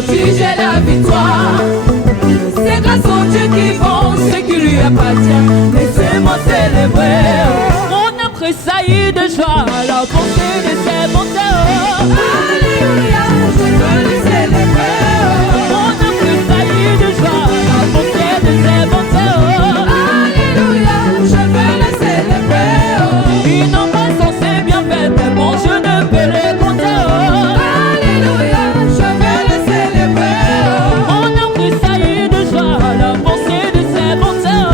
aujourd'hui j'ai la victoire. C'est grâce au Dieu qui vont ce qui lui appartient. Laissez-moi célébrer. Mon âme tressaillit de joie à la pensée de ses bontés. Alléluia, je veux le célébrer. Mon âme tressaillit de joie à la pensée de ses bontés. Alléluia, je veux le célébrer. Innombrables sont ses bienfaits, tellement je ne peux les compter. Alléluia, je veux le célébrer. Mon âme tressaillit de joie à la pensée de ses bontés.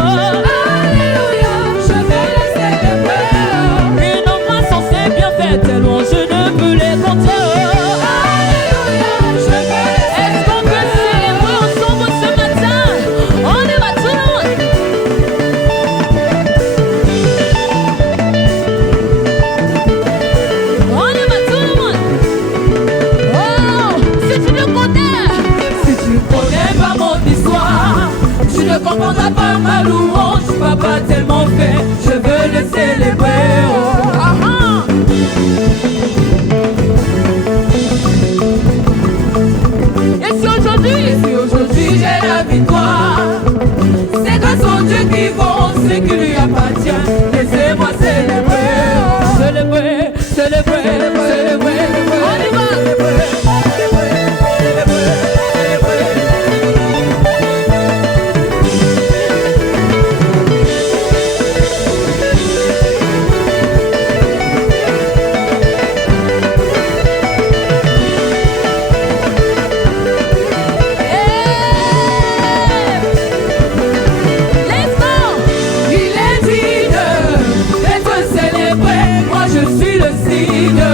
Alléluia, je veux le célébrer. Innombrables sont ses bienfaits, tellement je ne peux les compter. Alléluia, je veux le célébrer. Est-ce qu'on peut célébrer ensemble ce matin? On y va tout le monde. On y va tout le monde. Oh, si tu ne connais pas mon histoire, tu ne comprendras pas ma louange. Papa tellement fait, je veux le célébrer. Oh, ah, ah. Et si aujourd'hui j'ai la victoire, c'est grâce au Dieu qui vont ce qui lui appartient. Laissez-moi célébrer. Célébrer, célébrer, célébrer. On y va. Let's go! Il est digne d'être célébré. Moi je suis le signe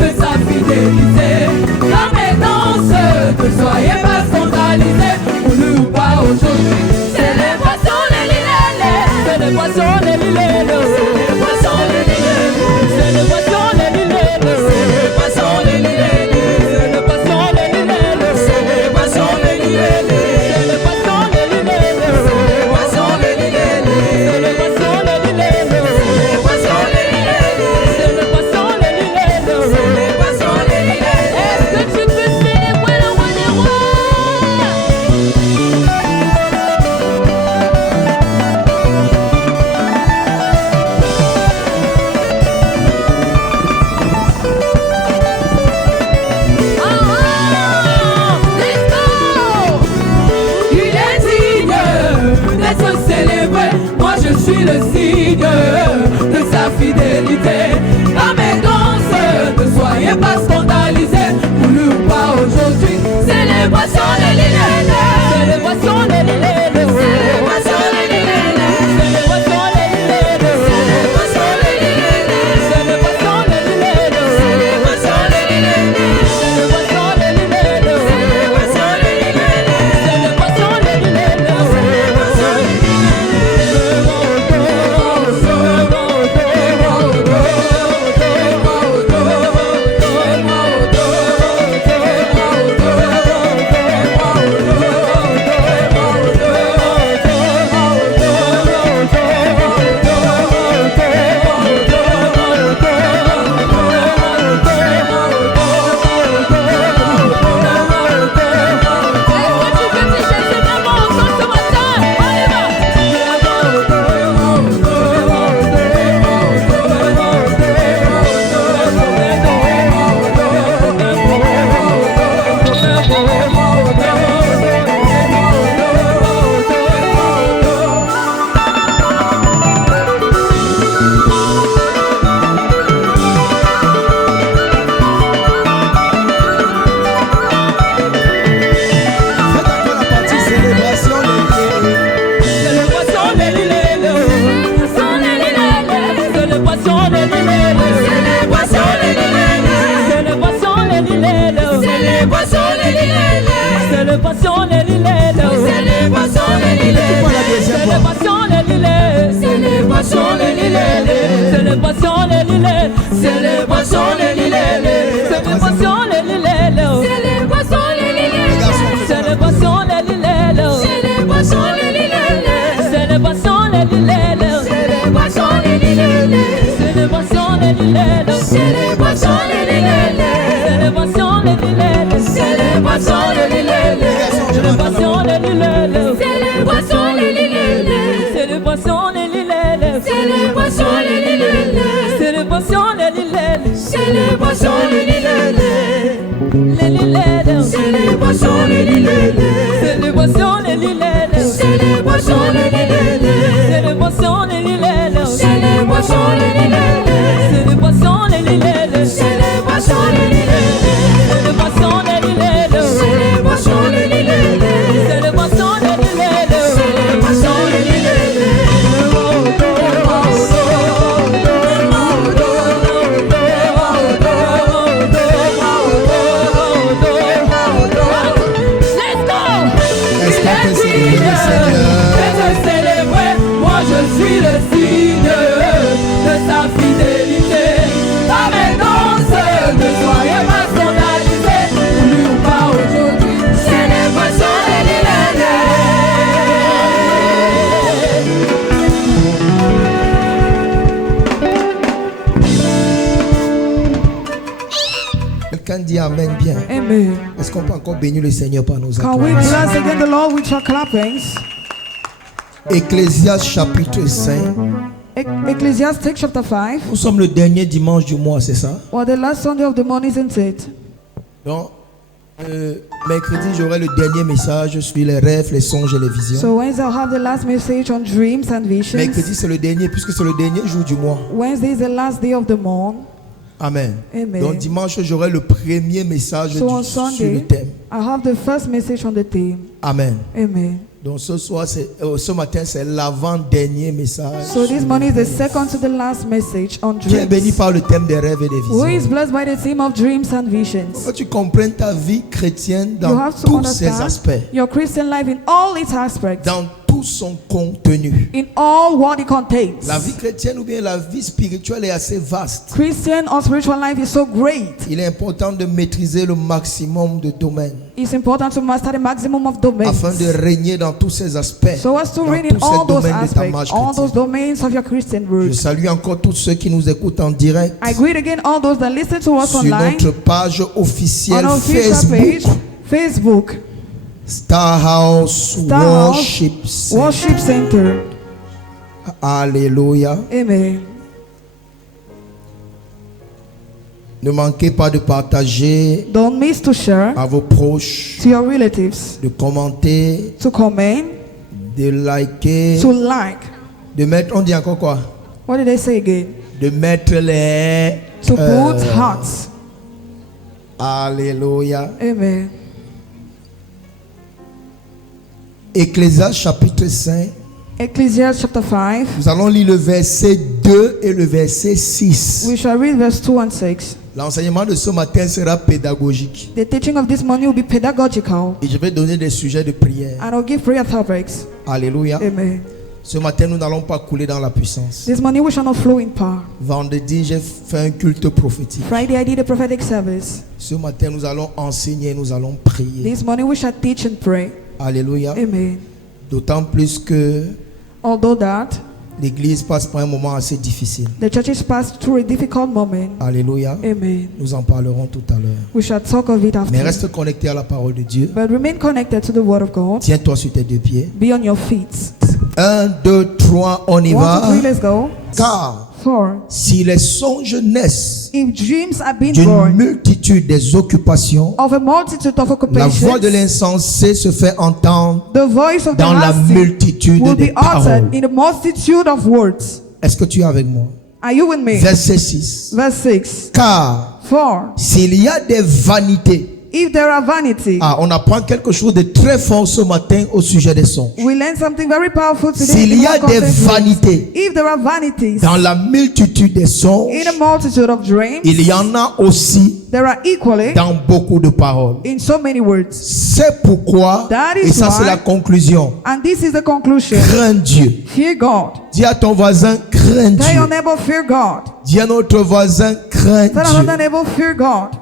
de sa fidélité. Dans mes danses, ne soyez pas scandalisés. On ne loue pas aujourd'hui. Célébration les lilélés. Célébration les lilélés. Célébration les lilélés. Célébration les lilélés. Célébration les lilélés. Célébration les lilélés. Célébration les lilélés. Célébration les lilélés. Célébration les lilélés. Célébration les lilélés. Célébration les lilélés. Célébration les lilélés. Célébration les lilélés. Est-ce que tu peux célébrer le roi des rois? Let's go! Il est digne d'être célébré. Moi je suis le signe de sa fidélité. Dans mes danses, ne soyez pas scandalisés. On ne loue pas aujourd'hui. Célébration les lilélés. Célébration les lilélés. Célébration les lilélés. Célébration les lilélés. Célébration les lilélés. Célébration les lilélés. Célébration les lilélés. Célébration les lilélés. Célébration les lilélés. Célébration les lilélés. Célébration les Célébration les lilés. Célébration les lilés. Célébration les lilés. Célébration les lilés. Célébration les lilés. Célébration les lilés. Célébration les lilés. Célébration les lilés. Célébration les lilés. Célébration les lilés. Célébration les lilés. Célébration les lilés. Célébration les lilés. Célébration les lilés. Célébration les lilés. Célébration les lilés. Célébration, célébration, célébration, Dit amen bien. Amen. Est-ce qu'on peut encore bénir le Seigneur par nos Can we acclamations? bless again the Lord with your clappings? Ecclésiaste chapitre 5. Ecclesiastes chapter 5. Nous sommes le dernier dimanche du mois, c'est ça? Well, the last Sunday of the month, isn't it? Donc, mercredi, j'aurai le dernier message sur les rêves, les songes et les visions. So Wednesday I'll have the last message on dreams and visions. Mercredi, c'est le dernier, puisque c'est le dernier jour du mois. Wednesday is the last day of the month. Amen. Amen. Donc, dimanche, j'aurai le premier message So on sur le Sunday, thème. I have the first message on the theme. Amen. Amen. Donc, ce matin, c'est l'avant-dernier message. So this morning is the second to the last message on Qui est béni dreams. par le thème des rêves et des Who is visions. blessed by the theme of dreams and visions? Faut que tu comprennes ta vie chrétienne You dans have to tous ses understand aspects, your Christian life in all its aspects, dans tout son contenu. in all what it contains. La vie chrétienne ou bien la vie spirituelle est assez vaste. Christian or spiritual life is so great. Il est important de maîtriser le maximum de domaines It's important to master the maximum of domains, afin de régner dans tous ces aspects, so as to dans reign in tous all ces those domaines de ta aspects, marche all those chrétienne. domains of your Christian Je work. salue encore tous ceux qui nous écoutent en direct I greet again all those that listen to us sur online notre page officielle on our official page, Facebook, Facebook, Star House Star House Worship Center. Worship Center. Alléluia. Amen. Ne manquez pas de partager Don't miss to share à vos proches, to your relatives, de commenter, to comment, de liker, to like. de mettre, on dit encore quoi? What did I say again? De mettre les To put cœurs. hearts. Alléluia. Amen. Ecclésiaste chapitre 5. Ecclesiastes chapter 5. Nous allons lire le verset 2 et le verset 6. We shall read verse 2 and 6. L'enseignement de ce matin sera pédagogique. The teaching of this morning will be pedagogical, Et je vais donner des sujets de prière. and I'll give prayer topics. Alléluia. Amen. Ce matin, nous n'allons pas couler dans la puissance. This morning we shall not flow in power. Vendredi, j'ai fait un culte prophétique. Friday I did a prophetic service. Ce matin, nous allons enseigner, nous allons prier. This morning we shall teach and pray. Alléluia. Amen. D'autant plus que Although that l'Église passe par un moment assez difficile. the churches passed through a difficult moment. Alléluia. Amen. Nous en parlerons tout à l'heure. We shall talk of it Mais after. reste connecté à la parole de Dieu. But remain connected to the word of God. Tiens-toi sur tes deux pieds. Be on your feet. 1, 2, 3, on y 1, 2, va. 3, let's go. Car 4. si les songes naissent If dreams are being d'une born multitude des occupations, of a multitude of la occupations, voix de l'insensé se fait entendre the voice of the dans la hasty multitude will des be uttered paroles. in a multitude of words. Est-ce que tu es avec moi? Are you with me? Verset 6. Verse 6. Car 4. s'il y a des vanités, If there are vanity, on apprend quelque chose de très fort ce matin au sujet des songes. we learn something very powerful today. S'il y a des vanités If there are vanities dans la multitude des songes, in a multitude of dreams, il y en a aussi there are equally dans beaucoup de paroles. in so many words. C'est pourquoi, That is et ça c'est why- la conclusion, And this is the conclusion. crains Dieu. Fear God. Dis à ton voisin, crains Tell your Dieu. neighbor, fear God. Dis à notre voisin, crains Tell Dieu. another neighbor, fear God.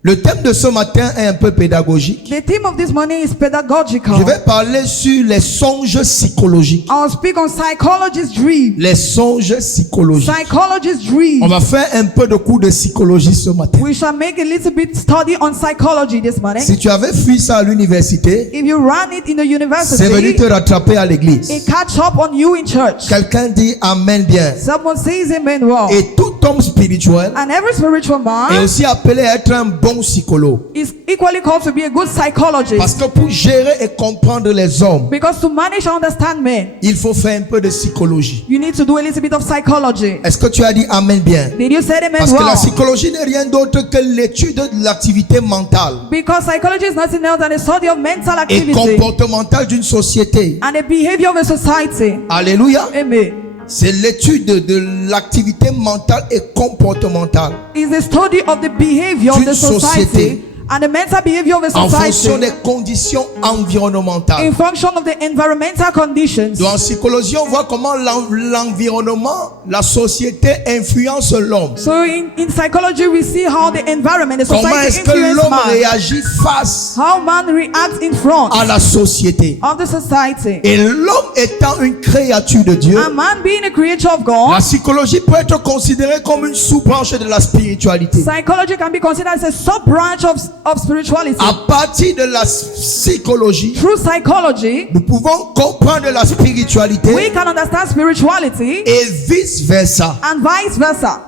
Le thème de ce matin est un peu pédagogique. The theme of this morning is pedagogical. Je vais parler sur les songes psychologiques. I'll speak on psychologist's dream. Les songes psychologiques. Psychologist's dream. On va faire un peu de cours de psychologie ce matin. We shall make a little bit study on psychology this morning. Si tu avais fui ça à l'université, If you run it in the c'est venu university, te rattraper à l'église. it catch up on you in church. Quelqu'un dit Amen bien. Someone says amen well. Et toute homme spirituel And every spiritual est man aussi appelé à être un bon psychologue. is equally called to be a good psychologist. Parce que pour gérer et comprendre les hommes, Because to manage and understand men, il faut faire un peu de psychologie. you need to do a little bit of psychology. Est-ce que tu as dit amen bien? Did you say amen Parce que la well? psychologie n'est rien d'autre que l'étude de l'activité mentale Because psychology is nothing else than a study of mental et activity comportementale d'une société. and the behavior of a society. Alléluia. Amen. C'est l'étude de l'activité mentale et comportementale Is the study of the behavior of D'une the society société. and the mental behavior of a en fonction society des conditions environnementales. in function of the environmental conditions. Donc en psychologie, on voit comment l'environnement, la société influence l'homme. So in psychology, we see how the environment, the Comment society est-ce que influences l'homme man. réagit face How man reacts in front à la société. of the society. Et l'homme étant une créature de Dieu, A man being a creature of la God, psychologie peut être considérée comme une sous-branche de la spiritualité. psychology can be considered as a sub-branch of spirituality. À partir de la psychologie, Through psychology, nous pouvons comprendre la we spiritualité can understand spirituality et vice-versa. and vice versa.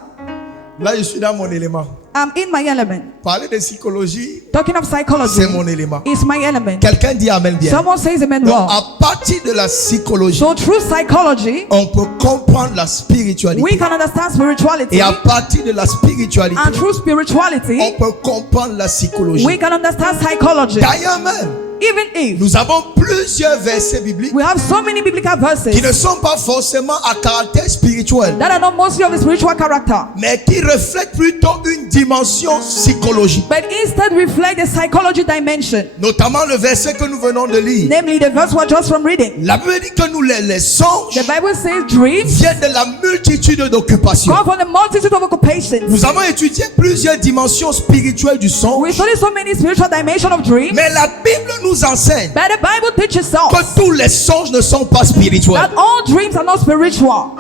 Là, je suis dans mon élément. I'm in my element. Parler de psychologie, Talking of psychology c'est mon élément. is my element. Quelqu'un dit amen bien. Someone says amen Donc, well. à partir de la psychologie, So through psychology, on peut comprendre la we spiritualité. can understand spirituality, Et à partir de la spiritualité, and through on spirituality, peut comprendre la psychologie. we can understand psychology. D'ailleurs même, Even if nous avons plusieurs versets bibliques we have so many biblical verses qui ne sont pas forcément à caractère spirituel, that are not mostly of a spiritual character, mais qui reflètent plutôt une dimension psychologique. but instead reflect the psychology dimension, Notamment le verset que nous venons de lire. namely the verse we're just from reading. La Bible dit que nous, les songes The Bible says dreams viennent de la multitude d'occupations. come from the multitude of occupations. Nous avons étudié plusieurs dimensions spirituelles du songe, We study so many spiritual dimensions of dreams, mais la Bible nous enseigne but the Bible teaches us que tous les songes ne sont pas spirituels. that all dreams are not spiritual.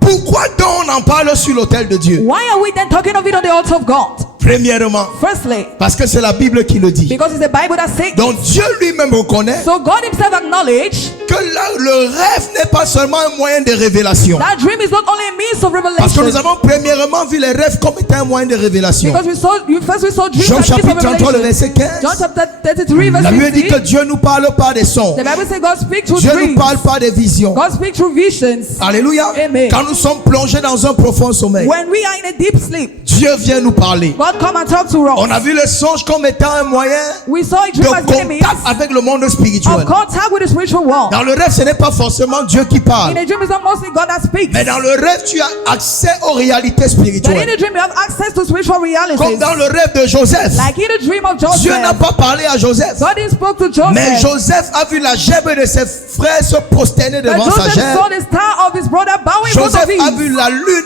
Pourquoi donc on en parle sur l'autel de Dieu? Why are we then talking of it on the altar of God? Premièrement, Firstly, parce que c'est la Bible qui le dit. because it's the Bible that says. Donc Dieu lui-même reconnaît So God himself acknowledged que là, le rêve n'est pas seulement un moyen de révélation. that dream is not only a means of Parce que nous revelation. avons premièrement vu les rêves comme étant un moyen de révélation. Because we saw dreams Jean as means of chapitre 33, le revelation. verset 15. John chapter 33 verse La Bible dit que 15. Dieu nous parle pas des sons. The Bible says God speaks through Dieu nous dreams. parle pas des visions. God speaks through visions. Alléluia. Amen. Quand nous sommes plongés dans un profond sommeil, When we are in a deep sleep, Dieu vient nous parler. God come and talk to us. On a vu les songes comme étant un moyen We saw a de dream as being a means contact avec le monde of spirituel. contact with the spiritual world. Dans le rêve, ce n'est pas forcément Dieu qui In parle. a dream, it's not mostly God that speaks. Mais dans le rêve, tu as accès aux réalités But in spirituelles. a dream, you have access to spiritual Comme realities. dans le rêve de Joseph. Like in a dream of Dieu n'a Joseph. pas parlé à Joseph. God didn't spoke to Mais Joseph. Joseph a vu la gerbe de ses frères se prosterner But devant sa Joseph gerbe. saw the star of his brother bowing both Joseph of a his. vu la lune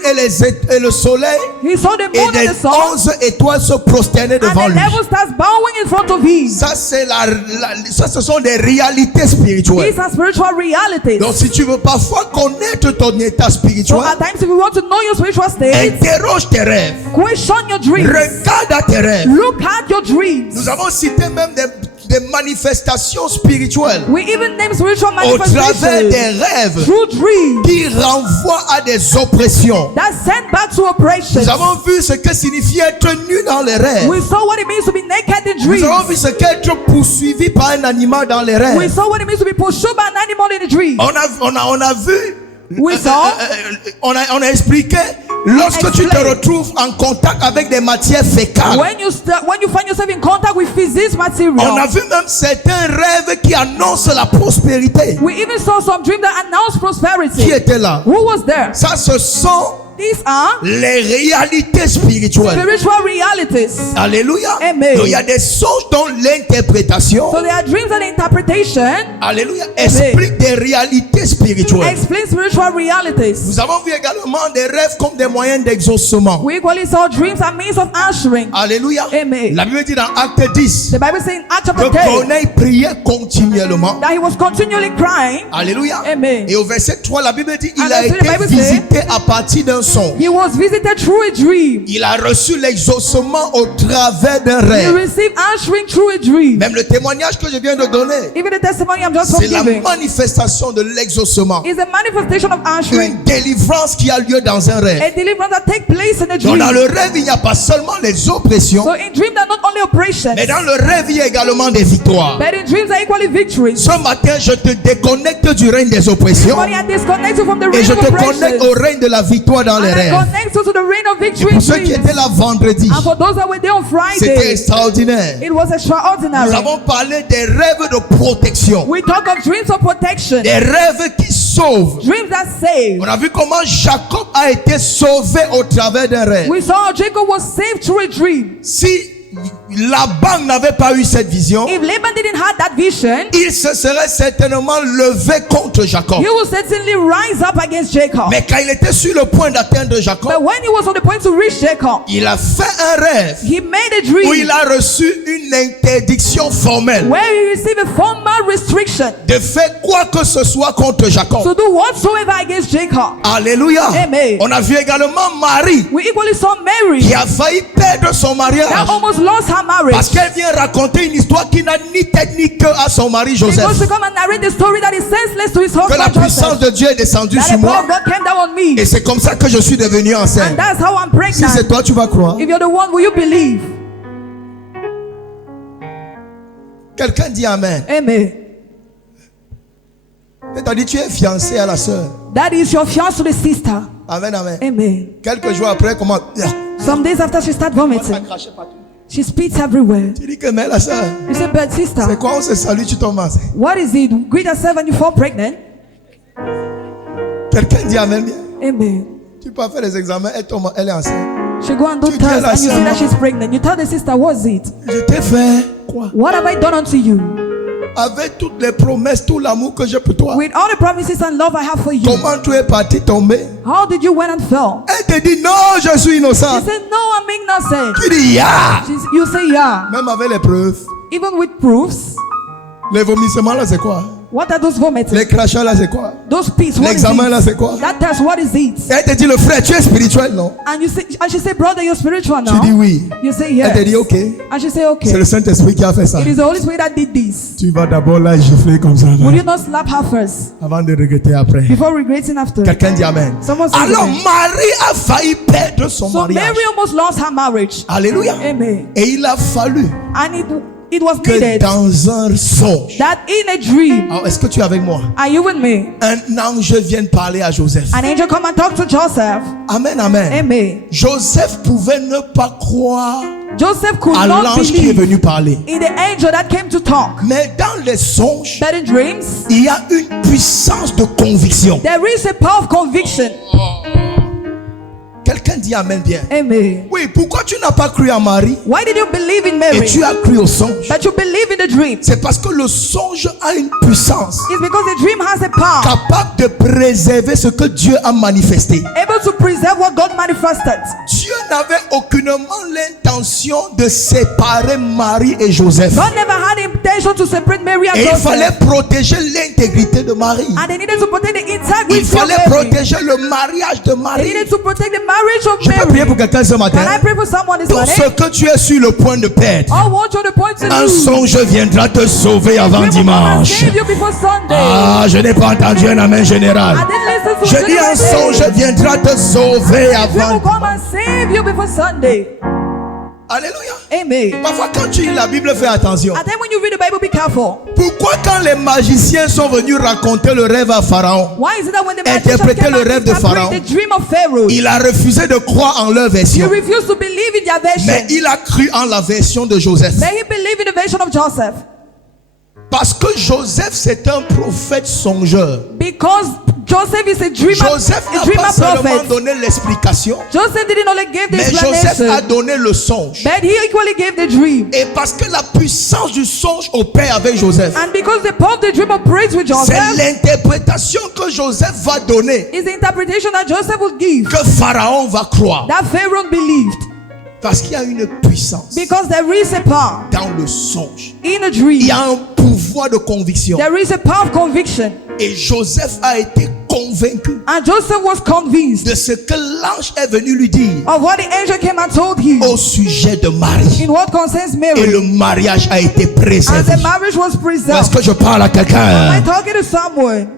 et le soleil He saw the et moon des and the sun. 11 étoiles se prosterner And devant the lui. devil starts bowing in front of him. Ça, ça, ce sont des réalités spirituelles. These are spiritual realities. Donc, si tu veux parfois connaître ton état So spirituel, at times, if you want to know your spiritual state, interroge tes rêves. question your dreams. Regarde à tes rêves. Look at your dreams. Nous avons cité même des manifestations spirituelles We even name spiritual au travers manifestations des rêves through dreams qui renvoient à des oppressions. that send back to oppression. Nous avons vu ce que signifie être nu dans les rêves. We saw what it means to be naked in Nous avons dreams. vu ce qu'être poursuivi par un animal dans les We rêves. saw what it means to be pursued by an animal in a dream. On a vu, We saw, on a expliqué, lorsque tu te retrouves en contact avec des matières fécales. when you find yourself in contact with physics On a material. vu même certains rêves qui annoncent la prospérité. We even saw some dreams that announce Qui prosperity. était là? Who was there? Ça, ce sont These are les réalités spirituelles. spiritual realities. Alléluia. Amen. Donc, il y a des songes dont l'interprétation, So there are dreams and interpretation alléluia, explique des réalités spirituelles. explain spiritual realities. Nous avons vu également des rêves comme des moyens d'exaucement. We equally saw dreams and means of answering. Alléluia. Amen. La Bible dit dans Acte 10 The Bible says in Acts que chapter 10 Corneille priait continuellement. that he was continually crying. Alléluia. Amen. Et au verset 3, la Bible dit And il a that's what the été Bible says. visité à partir d'un songe. He was visited through a dream. Il a reçu l'exaucement au travers d'un He rêve. received answering through a dream. Même le témoignage que je viens de donner, Even the testimony I'm just c'est la giving manifestation de l'exaucement. is a manifestation of answering. Une délivrance qui a lieu dans un rêve. A deliverance that takes place in a Donc dream. dans le rêve, il n'y a pas seulement les oppressions, So in dreams there are not only operations, mais dans le rêve, il y a également des victoires. but in dreams are equally victories. Ce matin, je te déconnecte du règne des oppressions But I disconnect you from the et reign je of te oppressions. connecte au règne de la victoire dans les And I rêves. connect you to the reign of victory in Pour ceux qui dreams. étaient là vendredi, And for those that were there on c'était Friday, extraordinaire. it was extraordinary. Nous avons parlé des rêves de protection, We talk of dreams of protection, des rêves qui sauvent. dreams that save. On a vu comment Jacob a été sauvé au travers d'un rêve. We saw how Jacob was saved through a dream. Si Laban n'avait pas eu cette vision, If Laban didn't have that vision, il se serait certainement levé contre Jacob. he would certainly rise up against Jacob. Mais quand il était sur le point d'atteindre Jacob, But when he was on the point to reach Jacob, il a fait un rêve he made a où il dream a reçu une interdiction formelle where he received a formal restriction de faire quoi que ce soit contre to Jacob. do whatsoever against Jacob. Alléluia. Amen. On a vu également Marie We equally saw Mary qui a failli perdre son mariage that almost lost her parce marriage qu'elle vient raconter une histoire qui n'a ni tête ni queue à son mari Joseph. because to come and narrate the story that is senseless to his Que la husband puissance Joseph. de Dieu est descendue That sur the power moi of God came down on me, et c'est comme ça que je suis devenu and enceinte. that's how I'm Si c'est pregnant. toi, tu vas croire. If you're the one, will you believe? Quelqu'un dit Amen. Amen. C'est-à-dire tu es fiancé à la sœur. That is your fiance to the sister. Amen, amen. Amen. Quelques jours après, comment Some days after she started ça vomiting, crachait partout. she spits everywhere. Tu dis que mais la sœur, You say, but sister, c'est quoi on se salue, tu tombes enceinte. what is it? Greet yourself and you fall pregnant? Quelqu'un dit Amen bien. Amen. Tu peux faire les examens, elle tombe, elle est enceinte. She go and do Tu dis à tests la and you sœur, see that non? she's pregnant. You tell the sister, what's it? Je t'ai fait quoi? What have I done unto you? Avec toutes les promesses, tout l'amour que j'ai pour toi. With all the promises and love I have for you, Comment tu es parti tomber? how did you went and fell? Elle te dit non, je suis She innocent. said, no, I'm innocent. Tu dis ya. You say, yeah. Même avec les preuves. Even with proofs. Les vomissements là, c'est quoi? What are those vomiting? Les crachats là, c'est quoi? Those pits, what is L'examen là, it? c'est quoi? That test, what is it? Elle te dit le frère, tu es spirituel, non? And you say, and she say, brother, you're spiritual Tu now. dis oui. You say Elle yes. te dit ok. And she say, C'est okay. le Saint-Esprit qui a fait ça. It is the Holy Spirit that did this. Tu vas d'abord la gifler comme ça là, Will you not slap her first avant de regretter après. before regretting after? Quelqu'un dit Amen. Someone say Alors amen. Marie a failli perdre son So mariage. Mary almost lost her marriage. Alléluia. Amen. Et il a fallu And it was que needed dans un songe. that in a dream, Alors, est-ce que tu es avec moi? are you with me? Un ange vienne parler à Joseph. An angel come and talk to Joseph. Amen, amen. Amen. Joseph pouvait ne pas croire Joseph could à not l'ange qui est believe venu parler. in the angel that came to talk. Mais dans les songes, But in dreams, il y a une puissance de conviction. there is a power of conviction. Quelqu'un dit Amen bien. Amen. Oui, pourquoi tu n'as pas cru à Marie Why did you believe in et Mary, tu as cru au songe? but you believe in the dream? C'est parce que le songe a une puissance It's because the dream has a power capable de préserver ce que Dieu a manifesté. able to preserve what God manifested. Dieu n'avait aucunement l'intention de séparer Marie et Joseph. God never had the intention to separate Mary and Et il fallait Joseph. protéger l'intégrité de Marie. And they needed to protect the Il integrity of fallait Mary. protéger le mariage de They Marie. needed to protect the marriage of Je peux prier Mary. pour quelqu'un ce matin. Can I pray for someone this Tout morning? ce que tu es sur le point de perdre, I want you to point to un you. songe viendra te sauver avant Dream will come and dimanche. save you before Sunday. Ah, je n'ai pas entendu un amen général. I didn't listen to Je dis un songe viendra te sauver Dream will avant. come and save you before Sunday. Alléluia. Amen. Parfois quand tu lis la Bible, fais attention. And then when you read the Bible, be careful. Pourquoi quand les magiciens sont venus raconter le rêve à Pharaon, Why is it that when the magician Interpréter came le and rêve de interpreted Pharaon. the dream of Pharaoh, il a refusé de croire en leur he version, refused to believe in their version, mais il a cru en la version de Joseph. but he believed in the version of Joseph. Parce que Joseph c'est un prophète songeur. Because Joseph is a dreamer, Joseph a n'a dreamer pas seulement prophet. donné l'explication, Joseph didn't only give the mais Joseph a explanation, donné le songe. but he equally gave the dream. Et parce que la puissance du songe opère avec Joseph, And because the power of the dream operates with c'est Joseph, l'interprétation que Joseph va donner is the interpretation that Joseph would give, que Pharaon va croire. that Pharaoh believed. Parce qu'il y a une puissance Because there is a power dans le songe. in a Il dream. y a un pouvoir de conviction. There is a power of conviction. Et Joseph a été convaincu And Joseph was convinced de ce que l'ange est venu lui dire of what the angel came and told him au sujet de Marie. in what concerns Et Mary. le mariage a été And préservé. the marriage was Est-ce preserved. que je parle à Am I quelqu'un? talking to someone?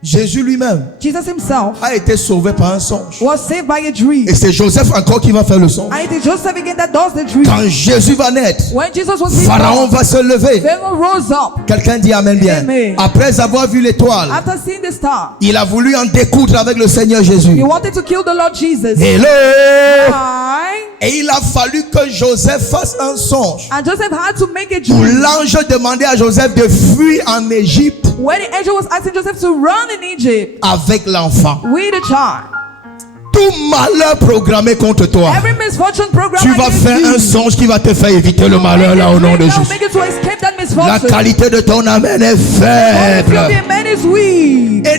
Jésus lui-même Jesus himself a été sauvé par un songe. was saved by a dream. Et c'est Joseph encore qui va faire le songe. And it is Joseph again that does the dream. Quand Jésus va naître, When Jesus was being Pharaon born, va se lever. Pharaoh rose up. Quelqu'un dit amen bien. Amen. Après avoir vu l'étoile, After seeing the star, il a voulu en découdre avec le Seigneur Jésus. he wanted to kill the Lord Jesus. Hello! Why? Et il a fallu que Joseph fasse un songe. And Joseph had to make a Où dream l'ange demandait à Joseph de fuir en Égypte where the angel was asking Joseph to run in Egypt avec l'enfant. with a child. Tout malheur programmé contre toi, Every misfortune program tu vas against faire you, un songe qui va te faire éviter le malheur là au nom de that will Jésus. make you to escape that La misfortune. qualité de ton amen est If faible. your man is weak. Et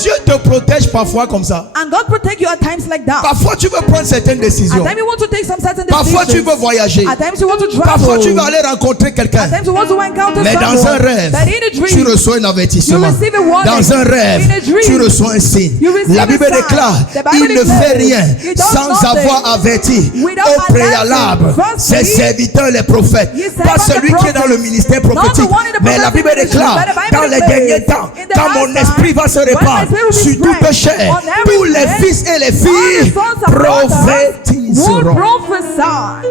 Dieu te protège parfois comme ça. And God protect you at times like that. Parfois tu veux prendre certaines At décisions. times you want to take some certain Parfois tu veux decisions. voyager. At times you want to Parfois tu travel. veux aller rencontrer At quelqu'un. times you want to encounter Mais dans un someone. rêve, But in a tu dream, reçois un avertissement. you receive a warning. Dans un rêve, In a dream, tu reçois un signe. you receive La a Bible sign. déclare, The Bible il ne fait declares, rien he does sans nothing avoir averti without au préalable alerting. ses Firstly, serviteurs les prophètes. he said Pas about the celui qui est dans le prophets. ministère Not the prophétique. one in the Mais la prophetic Bible ministry, déclare, but the Bible dans les declares, derniers temps, in the quand last mon time, esprit va se when my répandre spirit will be sur toute spread chair, on every tous les flesh, fils et les all the filles sons and daughters would prophétiseront. prophesy.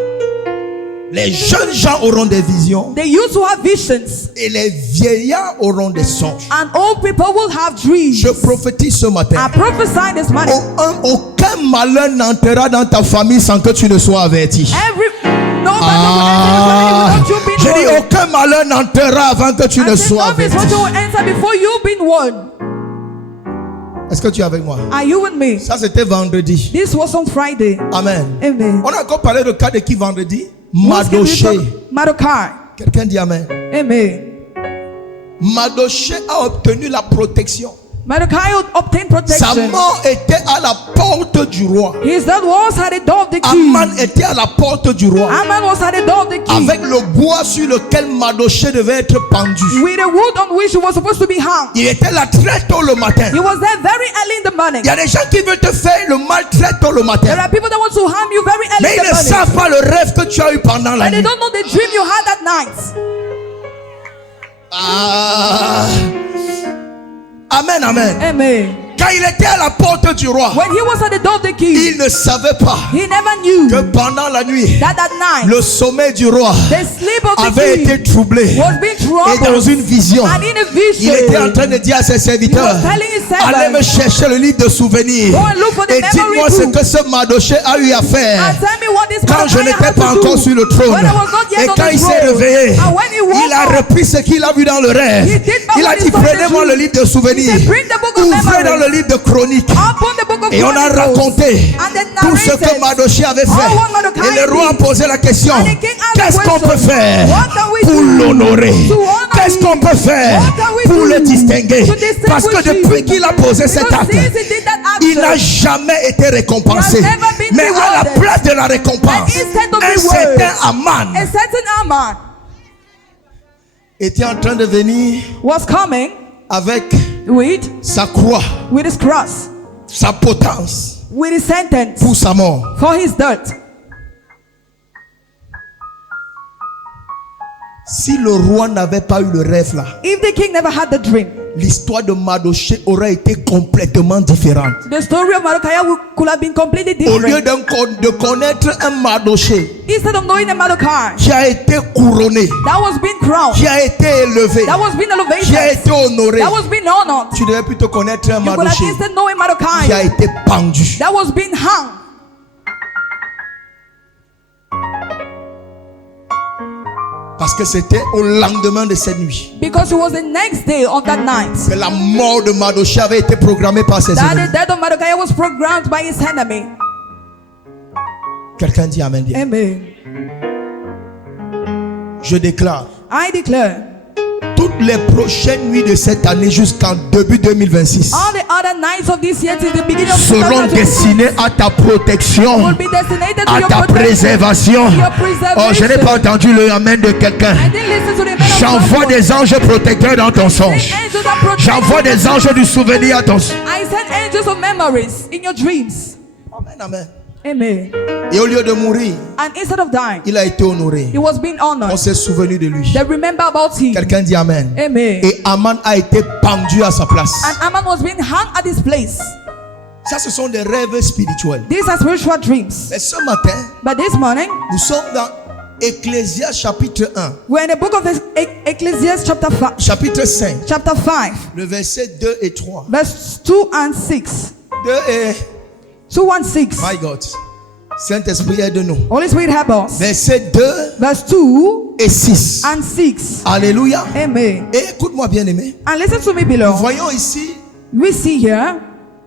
Les jeunes gens auront des visions They used to have visions, et les vieillards auront des songes. and old people will have dreams. Je prophétise ce matin. I prophesy this morning. Aucun malheur n'entrera dans ta famille sans que tu ne sois averti. Je dis aucun malheur n'entrera avant que tu ne sois averti. Est-ce que tu es avec moi? Are you with me? Ça c'était vendredi. This was on Friday. Amen. Amen. On a encore parlé de cas de qui vendredi? Mardochée. Mardochai. Quelqu'un dit amen. Amen. Mardochée a obtenu la protection. Mordecai obtained Sa protection. mort était à la porte du roi. His dad was at the door of the king. Aman était à la porte du roi. Aman was at the door of the king. Avec le bois sur lequel Mardochée devait être pendu. With the wood on which he was supposed to be hung. Il était là très tôt le matin. He was there very early in the morning. Il y a des gens qui veulent te faire le mal très tôt le matin. There are people that want to harm you very early Mais in ils the ne morning. savent pas le rêve que tu as eu pendant la And they nuit. don't know the dream you had that night. Ah. Amen, amen. Amen. Quand il était à la porte du roi, When he was at the door of the king, il ne savait pas he never knew que pendant la nuit, that night, le sommeil du roi the sleep of the avait king été troublé. was being Et dans troubled. une vision, And in a il était en vision, train de dire à ses he serviteurs, was telling his allez me servants, chercher le livre de souvenirs go and look for the et dites-moi memory ce book que ce Mardochée a eu à faire and tell me what this quand je Mordecai n'étais had pas to encore do sur le trône. when I was not yet Et on quand the il s'est throne. réveillé, And when he woke il a up, repris ce qu'il a vu dans le rêve. he did not Il a what he dit, saw in the prenez-moi le dream. livre de souvenirs, He said, bring the book of ouvrez dans memories. le livre de chroniques. Open the book of Et on a Chronicles. raconté And then tout ce que narrated Mardochée avait all fait. what Mordecai Et le roi a did. posé la question, And the king asked qu'est-ce the qu'on peut question, faire what can we pour do l'honorer? to honor Qu'est-ce him? qu'on peut faire What can we pour do le distinguer? to distinguish Parce que him? depuis qu'il a posé cet Because acte, since he did that il n'a action, jamais été récompensé. He has never been Mais à la rewarded. place de la récompense, And instead of un reward, certain Aman a certain Haman était en train de venir was coming avec with sa croix, his cross, sa potence with his sentence pour sa mort. for his death. Si le roi n'avait pas eu le rêve là, If the king never had the dream, l'histoire de Mardochée aurait été complètement différente. the story of Mordecai could have been completely Au lieu different. de connaître un Mardochée Instead of knowing a Mordecai qui a été couronné, that was being crowned, qui a été élevé, that was being qui a elevated, été honoré, that was being honored, tu devais plutôt connaître un you could have Mardochée instead known a qui a Mordecai été pendu. that was being hung. Parce que c'était au lendemain de cette nuit Because it was the next day on that night que la mort de Mardochée avait été programmée par ses that ennemis. the death of Mordecai was programmed by his enemy. Quelqu'un dit amen. Bien. Amen. Je déclare, I declare, toute les prochaines nuits de cette année jusqu'en début 2026 All the other nights of this year till the beginning of seront 2026 destinées à ta protection, will be designated to à your ta protection, préservation. your Oh, je n'ai preservation. pas entendu le amen de quelqu'un. I didn't listen to the man of J'envoie God. des anges protecteurs dans ton The songe. angels are protecting J'envoie des you. anges du souvenir à ton songe. I send angels of memories in your dreams. Amen, amen. Amen. Et au lieu de mourir, And instead of dying, il a été honoré. he was being On honored. s'est souvenu de lui. They remember about him. Quelqu'un dit amen. Amen. Et Aman a été pendu à sa place. And Aman was being hung at his place. Ça, ce sont des rêves spirituels. These are spiritual dreams. Mais ce matin, But this morning, nous sommes dans Ecclésias chapitre 1, we're in the book of Ecclesiastes chapitre 5, chapter 5, le verset 2 et 3. verse 2 and 6. 2 et... 2 and 6. My God. Saint-Esprit, aide-nous. Holy Spirit help us. Verset 2 Verse 2 et 6. and 6. Alléluia. Amen. Et écoute-moi bien aimé. And listen to me Nous below. voyons ici We see here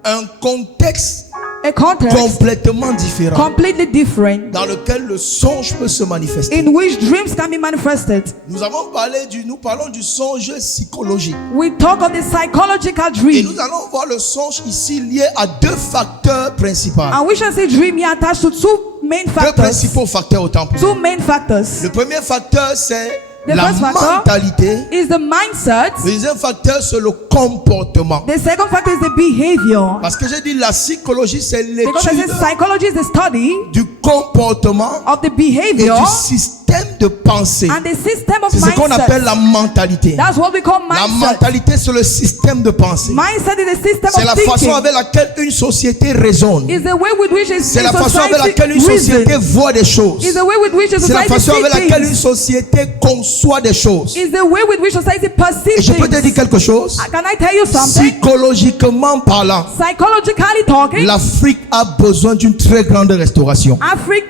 un contexte a context complètement différent completely different dans lequel le songe peut se manifester. in which dreams can be manifested. Nous parlons du songe psychologique. We talk of the psychological Et dream. nous allons voir le songe ici lié à deux facteurs principaux. And we shall see dream here attached to two main Deux factors. principaux facteurs autant pour Two nous. main factors. Le premier facteur, c'est The la first factor mentalité. is the mindset. Le deuxième facteur, c'est le comportement. The second factor is the behavior. Parce que j'ai dit la psychologie, c'est Because I l'étude said psychology is the study du comportement of the et behavior du système de pensée. and the system of C'est ce qu'on appelle mindset. la mentalité. That's what we call La mindset. mentalité, c'est le système de pensée. Mindset is the system C'est la of façon thinking. avec laquelle une société raisonne. Is the way with which C'est la façon avec laquelle une société voit des choses. Is the way with which a C'est la society façon avec sees laquelle une things. société conçoit des choses. Is the way with which society Et perceives je peux te dire things. quelque chose. Can I tell you something? Psychologiquement parlant, Psychologically talking, l'Afrique a besoin d'une très grande restauration.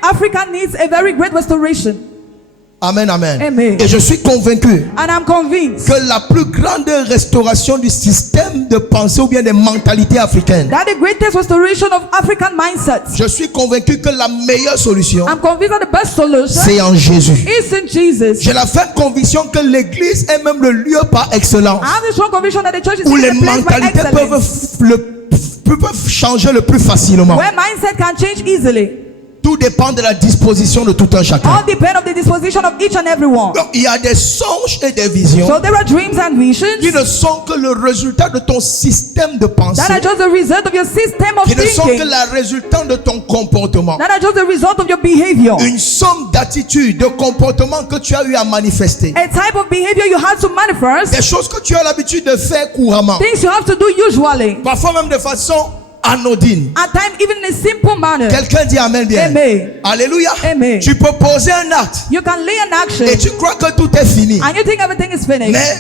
Africa needs a very great restoration. Amen, amen. Amen. Et je suis convaincu And I'm convinced que la plus grande restauration du système de pensée ou bien des mentalités africaines, that the greatest restoration of African mindsets, je suis convaincu que la meilleure solution, I'm convinced that the best solution c'est en Jésus. is in Jesus. J'ai la ferme conviction que l'église est même le lieu par excellence I have the strong conviction that the church is où les the place by mentalités excellence, peuvent changer le plus facilement. where mindset can change easily. Tout dépend de la disposition de tout un chacun. All depend on the disposition of each and every one. Donc, il y a des songes et des visions So there are dreams and visions qui ne sont que le résultat de ton système de pensée, that are just the result of your system of qui ne sont que thinking, le résultat de ton comportement. that are just the result of your behavior. Une somme d'attitudes, de comportements que tu as eu à manifester. A type of behavior you have to manifest, Des choses que tu as l'habitude de faire couramment. things you have to do usually, Parfois même de façon anodine. at times even in a simple manner. Quelqu'un dit amen bien. Amen. Alléluia. Amen. Tu peux poser un acte You can lay an action et tu crois que tout est fini. and you think everything is finished. Mais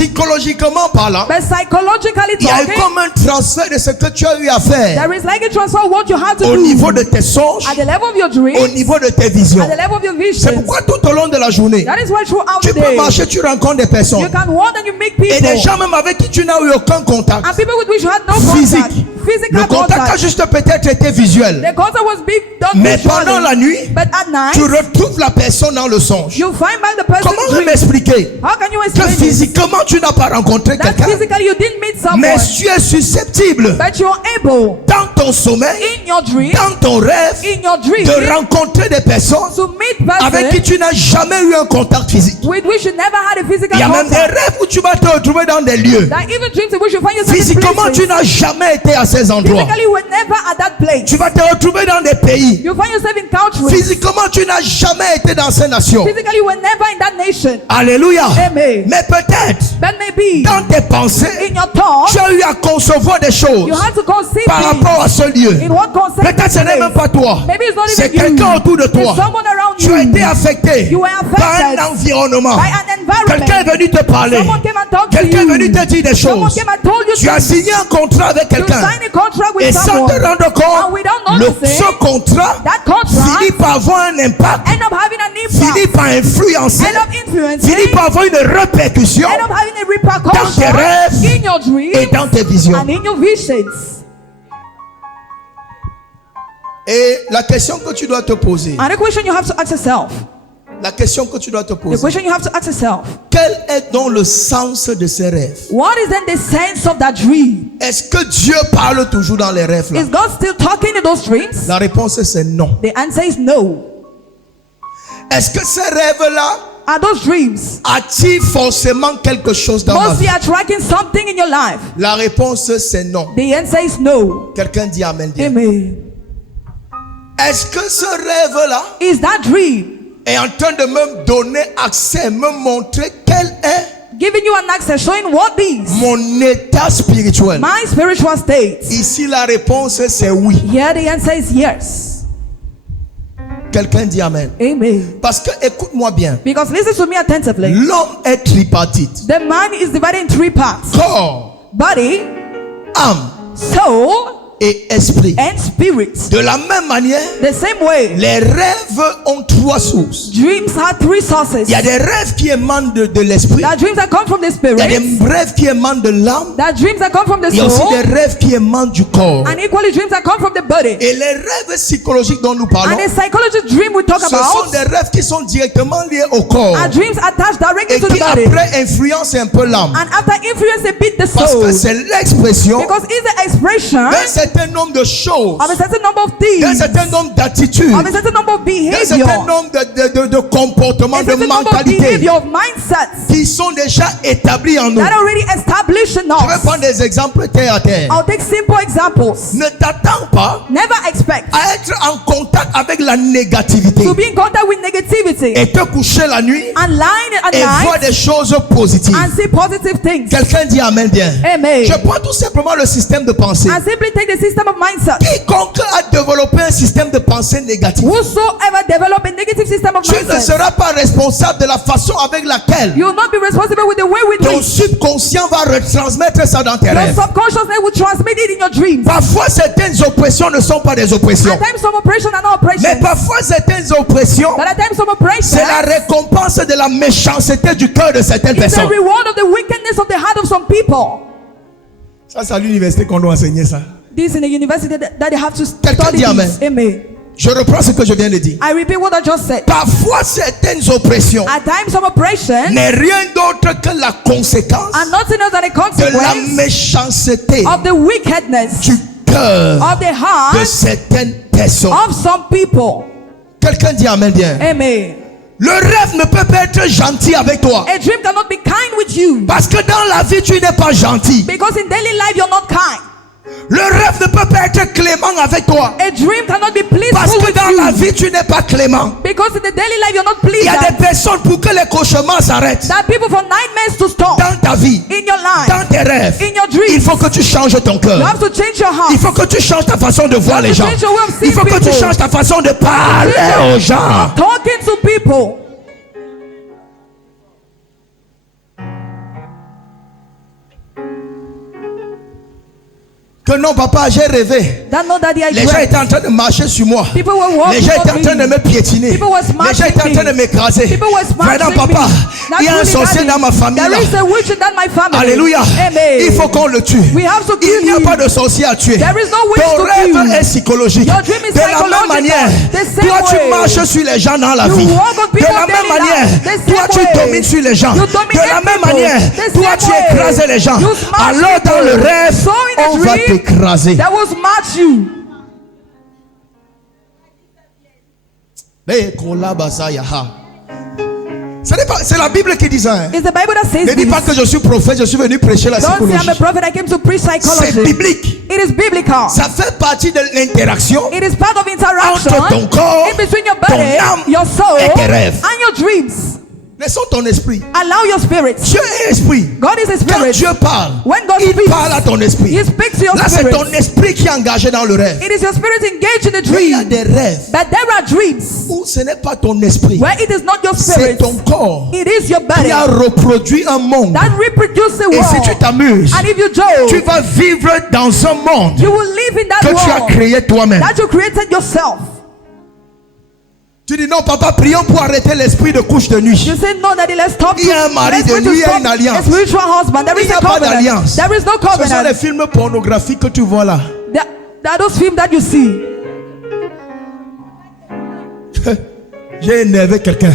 psychologiquement parlant, But psychologically il y a talking, comme un transfert de ce que tu as eu à faire there is like a transfer of what you have to au do niveau de tes songes, at the level of your au dreams, niveau de tes visions. at the level of your C'est visions. pourquoi tout au long de la journée, That is why throughout tu the peux day, marcher, tu rencontres des personnes you can walk and you meet et des people, gens même avec qui tu n'as eu aucun contact and people with which you had no physique. contact, physical Le contact a contact. juste peut-être été visuel. The contact was being done Mais visually, pendant la nuit, but at night, tu retrouves la personne dans le songe. you find back the person Comment dream. m'expliquer How can you que explain this? physiquement tu n'as pas rencontré That quelqu'un, physically you didn't meet someone, mais tu es susceptible but you're able dans ton sommeil, in your dream, dans ton rêve, in your dream, de rencontrer des personnes to meet avec qui person tu n'as jamais eu un contact physique. with which you never had a physical Il y a même des contact. rêves où tu vas te retrouver dans des lieux. That even dreams in which you find yourself in Physiquement, tu places. n'as jamais été à ces endroits. Physically you were never at that place. Tu vas te retrouver dans des pays. You find yourself in countries. Physiquement, tu n'as jamais été dans ces nations. Physically you were never in that nation. Alléluia. Amen. Mais peut-être, But maybe dans tes pensées, in your thoughts, tu as eu à concevoir des choses you had to conceive par things rapport à ce lieu. in what concept Peut-être ce n'est même pas toi. Maybe it's not C'est even you. quelqu'un autour de toi. It's someone around Tu as you. été affecté You were par affected un environnement. by an environment. Quelqu'un est venu te parler. Someone came and talked to Quelqu'un est you. venu te dire des Someone choses. came and told you Tu as things. signé un contrat avec You quelqu'un. signed a contract with Et sans someone. te rendre And compte, without noticing, ce contrat that contract finit par avoir un impact, end up having an impact. finit par influencer, End up influencing. finit par avoir une répercussion End up having a dans repercussion tes rêves in your et dreams dans tes visions. and in your visions. Et la question que tu dois te poser, And the question you have to ask yourself, La question que tu dois te The poser, question you have to ask yourself, quel est donc le sens de ces rêves? what is then the sense of that dream? Est-ce que Dieu parle toujours dans les rêves là? Is God still talking in those dreams? La réponse c'est non. The answer is no. Est-ce que ces rêves-là Are those dreams attirent forcément quelque chose dans ma must vie? be attracting something in your life? La réponse c'est non. The answer is no. Quelqu'un dit amen. Bien. Amen. Est-ce que ce rêve-là Is that dream est en train de me donner accès, me montrer quel est giving you an access, showing what is mon état spirituel? my spiritual state? Ici la réponse c'est oui. Here the answer is yes. Quelqu'un dit amen. Amen. Parce que écoute-moi bien. Because listen to me attentively. L'homme est tripartite. The man is divided in three parts: Corps, body, âme soul, et esprit. and spirit. De la même manière, The same way, les rêves ont trois sources. dreams have three sources. Il y a des rêves qui émanent de l'esprit. That dreams that come from the Il y spirit. a des rêves qui émanent de l'âme. That dreams that come from the Il y a aussi soul. des rêves qui émanent du corps. And equally dreams that come from the body. Et les rêves psychologiques dont nous parlons, And the psychology dream we talk ce sont about des rêves qui sont directement liés au corps are dreams attached directly et to the qui body. après influencent un peu l'âme. And after influence a bit the Parce soul. que c'est l'expression Because it's the expression d'un certain nombre de choses, of a certain number of d'un things, certain nombre d'attitudes, of a certain number of d'un certain behavior, nombre de comportements, a de certain number of mentalités behavior, of mindsets qui sont déjà établis en nous. that are already established in Je vais us. prendre des exemples terre à terre. I'll take simple examples. Ne t'attends pas Never expect à être en contact avec la négativité to be in contact with negativity et te coucher la nuit and lying at et voir night des choses positives. and see positive things. Quelqu'un dit amen bien. Amen. Je prends tout simplement le système de pensée. And simply take the system of mindset. Quiconque a développé un système de pensée négatif, Whosoever develop a negative system of tu ne mindset, seras pas responsable de la façon avec laquelle you will not be responsible with the way with ton which subconscient va retransmettre ça dans tes your rêves. subconsciousness will transmit it in your dreams. Parfois, certaines oppressions ne sont pas des oppressions. At times some oppression are not Mais oppression. parfois, certaines oppressions, But at times some oppression c'est la récompense de la méchanceté du cœur de certaines is the personnes. reward of the wickedness of the heart of some people. Ça, c'est à l'université qu'on doit enseigner ça. This in the university that they have to Quelqu'un study dit amen. this. Amen. Je reprends ce que je viens de dire. I repeat what I just said. Parfois, certaines oppressions At times some oppression n'est rien d'autre que la conséquence are nothing else than a de la consequence méchanceté of the wickedness du cœur of the de heart certaines personnes. of some people. Quelqu'un dit amen bien. Amen. Le rêve ne peut pas être gentil avec toi. A dream cannot be kind with you Parce que dans la vie, tu n'es pas gentil. because in daily life you're not kind. Le rêve ne peut pas être clément avec toi. A dream cannot be Parce pleaseful que with dans la you vie, tu n'es pas clément. because in the daily life you're not Il y a des pleasant. personnes pour que les cauchemars s'arrêtent. That people for nightmares to stop Dans ta vie, in your life, dans tes rêves, in your il dreams. faut que tu changes ton You cœur. have to change your heart. Il faut que tu changes ta façon de voir You les have to gens. change your way of Il seeing faut que tu people. changes ta façon de parler aux gens. Talking to people. Que non, papa, j'ai rêvé. That know daddy I Les gens dreamt. étaient en train de marcher sur moi. People were Les walking gens étaient on en train de me. me piétiner. People were Les gens smashing étaient en train de me. m'écraser. People were smashing Vraiment, me. papa, Not il y a un really sorcier daddy. dans ma famille There là. is a witch in my family. Alléluia. Amen. Il faut qu'on le tue. We have to kill Il n'y a him. pas de sorcier à tuer. There is no witch Ton to rêve kill. est psychologique. Your dream is De la même psychological. manière, The same toi tu way. marches sur les gens dans la You vie. walk on De people's la même daily manière, life. The toi same tu way. domines sur les gens. You De dominate la même people. manière, The toi same tu way. écrases les gens. You smash Alors dans le people. rêve, So in a on va dream, t'écraser. that will smash you. Mais kolabasa yaha. Ce n'est pas, c'est la Bible qui dit ça. Hein. It's the Bible that says Ne dis this. pas que je suis prophète, je suis venu prêcher la Don't say I'm a psychologie. prophet, I came to preach C'est psychology. biblique. It is biblical. Ça fait partie de l'interaction It is part of interaction entre ton corps, in between your ton body, âme your soul, et tes rêves. and your dreams. Laissons ton esprit. Allow your spirit. Dieu est esprit. God is a Quand spirit. Dieu parle, When God il speaks, parle à ton esprit. He speaks to your Là, c'est spirit. ton esprit qui est engagé dans le rêve. It is your spirit engaged in the Mais il y a dream. des rêves But there are dreams où ce n'est pas ton esprit, where it is not your c'est spirit, ton corps it is your qui body a reproduit un monde. that reproduces the Et si tu world. t'amuses, And if you tu joke, vas vivre dans un monde you will live in that que tu as world créé toi-même. that you created yourself. Tu dis non, papa, prions pour arrêter l'esprit de couche de nuit. You say no, daddy, let's stop. Il y a un mari Let's de go to nuit, il y a stop une alliance. a spiritual husband. There Il is n'y a a pas covenant. d'alliance. There is no Ce sont les covenant. films pornographiques que tu vois là. There are those films that you see. J'ai énervé quelqu'un.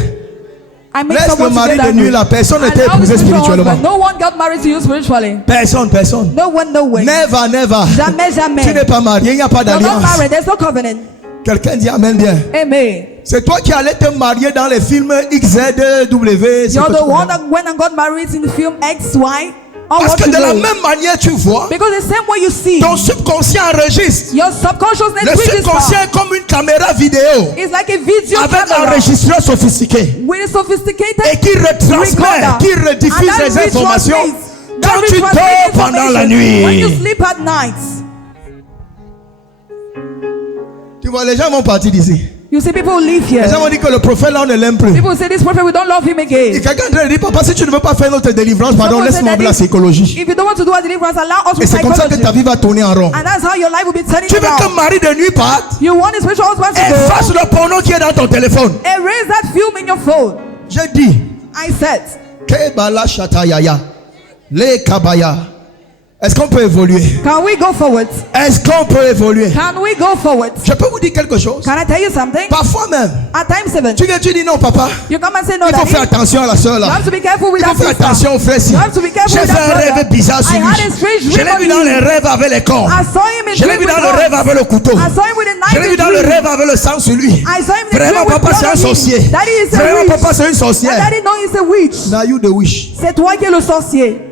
I make Laisse le someone to mari get de angry. nuit là. Personne n'était Allow the épousé spiritual spirituellement. husband. No one got married to you spiritually. Personne. No one. Never, never. Jamais, jamais. Tu n'es pas marié, il n'y a pas You're not d'alliance. married. There's no covenant. Quelqu'un dit amen bien. Amen. C'est toi qui allais te marier dans les films XZW. You're the one that went and got married in the film X, Y. Parce que de la même manière tu vois, Because the same way you see, ton subconscient enregistre. your subconsciousness Le register. subconscient est comme une caméra vidéo It's like a video avec un camera enregistreur sophistiqué with a sophisticated et qui retransmet, recorder. qui rediffuse And that les informations retransmits- quand that tu retransmits dors pendant la information when you nuit. sleep at night. Tu vois, les gens vont partir d'ici. You see people live Les here. gens vont dire que le prophète là on ne l'aime plus. People say this prophet, we don't love him Et again. quelqu'un est en train de dire, papa, si tu ne veux pas faire notre délivrance, pardon, Someone said laisse-moi that voir la if psychologie. you don't want to do a deliverance, allow us Et with c'est comme ça que psychology. ta vie va tourner en rond. And that's how your life will be turning Tu veux qu'un around. mari de nuit parte, You want a spiritual husband to efface go, le porno qui est dans ton téléphone. erase that film in your phone. J'ai dit, I said, Kebala Shatayaya, Le Kabaya. Est-ce qu'on peut évoluer? can we go forward? Est-ce qu'on peut évoluer? Can we go forward? Je peux vous dire quelque chose. Can I tell you something? Parfois même, At times 7, tu viens, tu dis non, papa. you come and say no, Il faut daddy. faire attention à la soeur You là. have to be careful with Il faut that faire sister. attention au frère ci. You have to be careful J'ai with fait that un brother. rêve bizarre sur I lui. had a strange Je l'ai dream vu on dans you. les rêves avec les cornes. I saw him in Je l'ai dream vu with dans le rêve guns. avec le couteau. I saw him with a Je l'ai knife vu in dans le dream. rêve avec le sang sur lui. I saw him in the Vraiment, dream with papa, c'est un blood on him. sorcier. Daddy is a Vraiment, witch. papa, c'est une And sorcière. daddy know he's a witch. Now you the wish. C'est toi qui es le sorcier.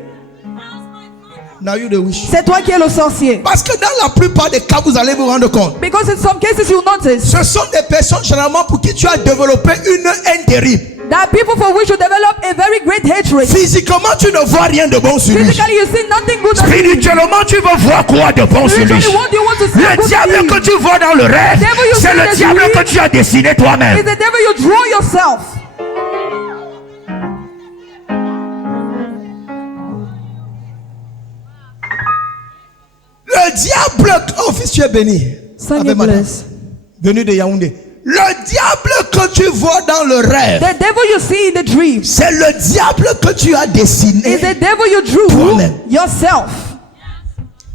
Now you the wish. C'est toi qui es le sorcier. Parce que dans la plupart des cas, vous allez vous rendre compte. Because in some cases you notice Ce sont des personnes généralement pour qui tu as développé une haine terrible. that people for which you develop a very great hatred. Physiquement, tu ne vois rien de bon sur lui. Physically you see nothing good on him. Spirituellement, tu vas voir quoi de bon sur lui. Spiritually what do you want to see Le good diable on que him? tu vois dans le rêve, devil you c'est see le in the diable dream que tu as dessiné It's toi-même. the devil you draw yourself. Le diable, oh fils, tu es béni. Sonia Avec madame, bless. venu de Yaoundé. Le diable que tu vois dans le rêve, The devil you see in the dream c'est le diable que tu as dessiné. is the devil you drew Toi-même. yourself.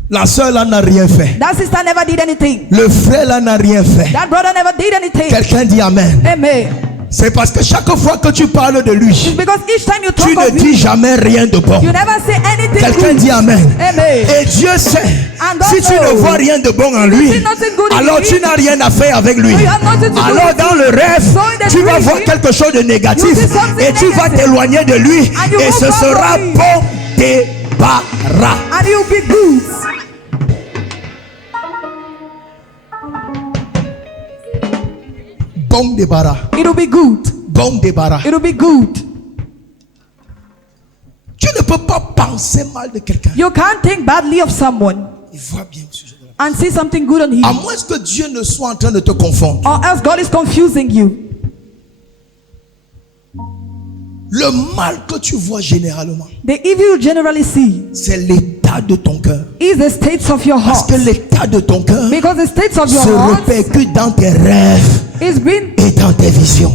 La soeur là n'a rien fait. That sister never did anything. Le frère là n'a rien fait. That brother never did anything. Quelqu'un dit amen. Amen. C'est parce que chaque fois que tu parles de lui, It's because each time you talk tu ne of dis him, jamais rien de bon. you never say anything Quelqu'un good. dit amen. Amen. Et Dieu sait, And God si tu ne knows. vois rien de bon en lui, see nothing good in alors him, tu n'as rien à faire avec lui. so you have nothing to do Alors with dans him. le rêve, So in the tu vas dream, voir quelque chose de négatif you see something et tu vas negative. t'éloigner de lui And you et go ce far sera from him. bon débarras. And you'll be good. Bon débarras. It'll be good. Bon débarras. It'll be good. Tu ne peux pas penser mal de quelqu'un. You can't think badly of someone Il voit bien au sujet de la... and see something good on him. À moins que Dieu ne soit en train de te confondre. Or else God is confusing you. Le mal que tu vois généralement, The evil you generally see c'est l'état de ton cœur. is the states of your Parce heart. que l'état de ton cœur Because the states of your se heart répercute dans tes rêves is being et dans tes visions.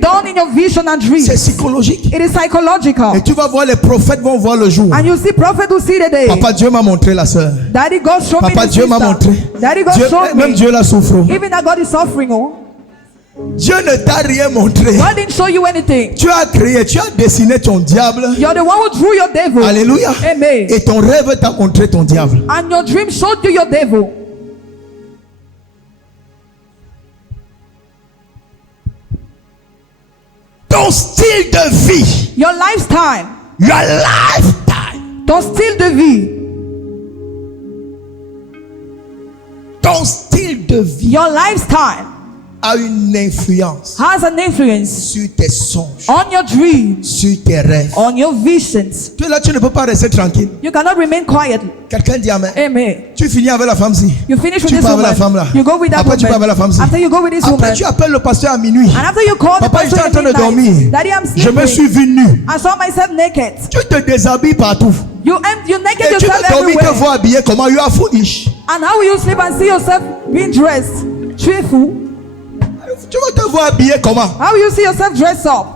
done in your vision and C'est dreams. psychologique. It is psychological. Et tu vas voir, les prophètes vont voir le jour. And you see prophet who see the day. Papa, Dieu m'a montré la sœur. Daddy God showed me Papa, the Dieu m'a montré. sister. Daddy God Dieu, showed même me. Dieu la souffre. Even that God is suffering. Oh. Dieu ne t'a rien montré. God didn't show you anything. Tu as créé, tu as dessiné ton diable. You're the one who drew your devil. Alléluia. Amen. Et ton rêve t'a montré ton diable. And your dream showed you your devil. Ton style de vie. Your lifetime. Your lifetime. Ton style de vie. Ton style de vie Your lifetime a une influence has an influence sur tes songes, on your dreams, sur tes rêves. on your visions. Tu es là, tu ne peux pas rester tranquille. You cannot remain quietly. Quelqu'un dit amen. Amen. Tu finis avec la femme-ci. You finish with Tu this pars avec la woman. femme là. You go with that Après, tu pars avec la woman. femme-ci. After you go with this Après, woman. tu appelles le pasteur à minuit. And after you call the Papa, j'étais pastor en train de at midnight. dormir. Daddy, I'm Je me suis sleeping. vu nu. I saw myself naked. Tu te déshabilles partout. You naked Et tu yourself veux dormir, te everywhere. voir habillé comment? You are foolish. And how will you sleep and see yourself being dressed? Tu es fou. Tu veux te voir habillé comment? How will you see yourself dressed up?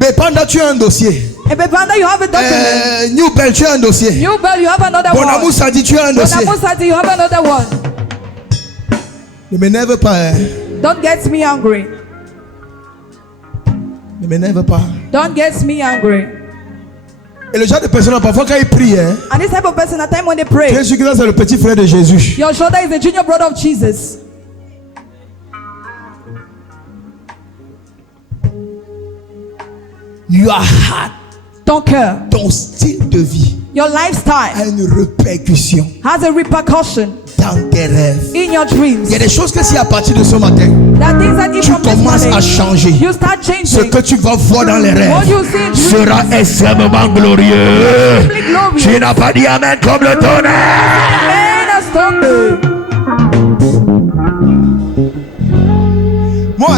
Mais pendant tu as un dossier. And Bepanda, you have a document. New Bell, tu as un dossier. New Bell, you have another Bon one. amour, ça dit tu as un dossier. Bonamoussati, you have another one. Ne m'énerve pas. Hein. Don't get me angry. Ne m'énerve pas. Don't get me angry. Et le genre de personne, parfois quand il prie, hein, And this type of person, at time when they tu pray, es sûr que ça c'est le petit frère de Jésus. your shoulder is the junior brother of Jesus. Your heart, Ton cœur, ton style de vie your lifestyle a une répercussion has a repercussion dans tes rêves. in your dreams. Il y a des choses que si à partir de ce matin, That things that tu from this commences à morning, changer, you start ce changing. que tu vas voir dans les What rêves you see in dreams sera extrêmement glorieux. is glorious. Tu n'as pas dit amen comme le tonnerre. Man has thunder. Moi,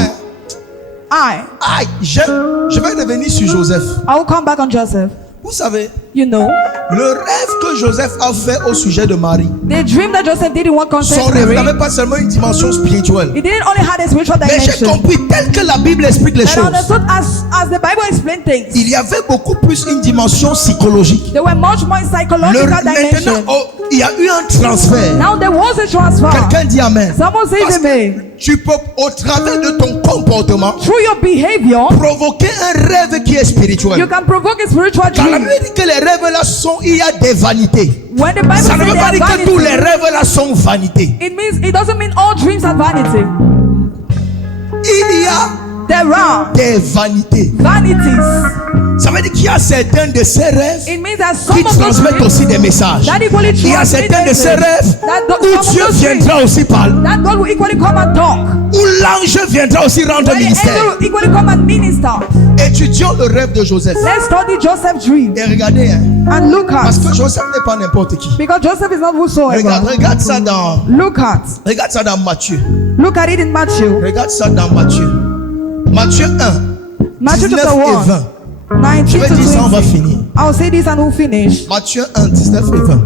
I je vais revenir sur Joseph. will come back on Joseph. Vous savez, You know, le rêve que Joseph a fait au sujet de Marie, the dream that Joseph did in what son concerns rêve Mary, n'avait pas seulement une dimension spirituelle. it didn't only have a spiritual Mais j'ai dimension. compris, tel que la Bible explique les And I choses, understood as the Bible explained things, il y avait beaucoup plus une dimension psychologique. there were much more psychological Maintenant, dimension. il y a eu un transfert. Now there was a transfer. Quelqu'un dit amen. Someone says Parce amen. que tu peux, au travers de ton comportement, Through your behavior, provoquer un rêve qui est you spirituel. can provoke a spiritual Quand la dream. Bible dit que les rêves là sont, il y a des vanités. When the Bible Ça says ne veut they pas are dire que tous les vanity, rêves là sont vanités. it doesn't mean all dreams are vanity. Il y a There are des vanités. vanities. Ça veut dire qu'il y a certains de ces rêves It means that some qui of those transmettent dreams aussi des messages. that equally Il y a transmit certains de ces messages. rêves That où some Dieu of those dreams viendra aussi parler, that God will equally come and talk. où l'ange viendra aussi rendre Where the ministère. angel will equally come and minister. Étudions le rêve de Joseph. Let's study Joseph's dream Et regardez, hein, and look parce at, que Joseph n'est pas n'importe qui. because Joseph is not whosoever. Regarde ça dans, Look at Matthieu. it in Matthew. Regarde ça dans Matthieu. Matthieu 1, Matthew 19 chapter et 1, 20. Je 19 vais to dire ça, on va 20. finir. I'll say this and we'll finish. Matthieu 1, 19 et 20.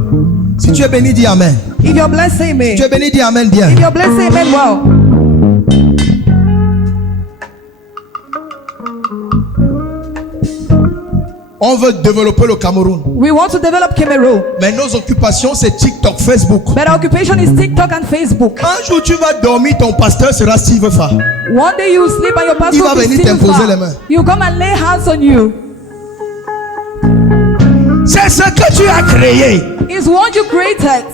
Si tu es béni, dis amen. If you're blessed, say Si tu es amen. béni, dis amen bien. If you're blessed, say amen well. On veut développer le Cameroun. We want to develop Cameroon, Mais nos occupations, c'est TikTok, Facebook. but our occupation is TikTok and Facebook. Un jour, tu vas dormir, ton pasteur sera Steve Fa. One day you sleep and your pastor Il va will be venir still t'imposer far. les mains. You come and lay hands on you. C'est ce que tu as créé. It's what you created.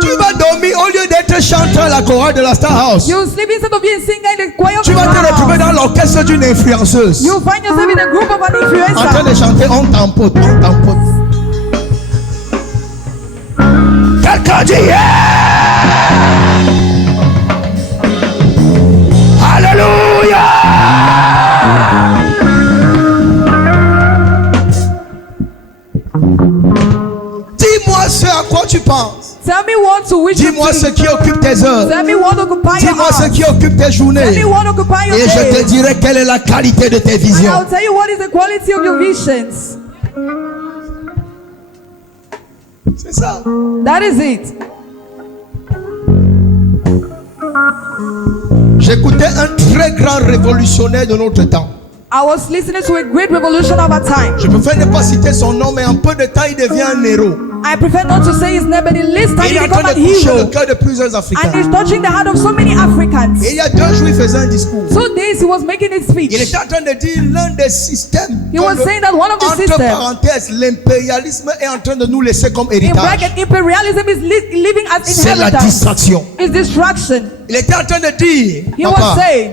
Tu vas dormir au lieu d'être chanteur à la chorale de la Star House. You sleep instead of being singer in the choir of Tu the vas te retrouver house. dans l'orchestre d'une influenceuse. You find yourself in a group of an En train de influencer. chanter, on t'empote, on t'empote. Quelqu'un dit yeah! Alléluia! Dis-moi ce à quoi tu penses. Tell me what to wish you Dis-moi ce to. qui occupe tes heures. Tell me what occupy your Dis-moi ce heart. qui occupe tes Tell journées. me what occupy your Et je te days. dirai quelle est la qualité de tes And visions. I'll tell you what is the quality of your visions. C'est ça. That is it. J'écoutais un très grand révolutionnaire de notre temps. I was listening to a great revolution of our time. Je préfère ne pas citer son nom, mais en peu de temps, il devient un héros. I prefer not to say his name, but in this time Il he est en become train a de toucher le hero. cœur de plusieurs Africains. And he's touching the heart of so many Africans. Et il y a 2 jours, il faisait un discours. 2 days he was making his speech. Il était en train de dire l'un des systèmes. He was saying that one of the entre systems, parenthèses, l'impérialisme est en train de nous laisser comme in héritage. bracket, imperialism is living as C'est la inheritance. distraction. It's distraction. Il était en train de dire, He papa, was saying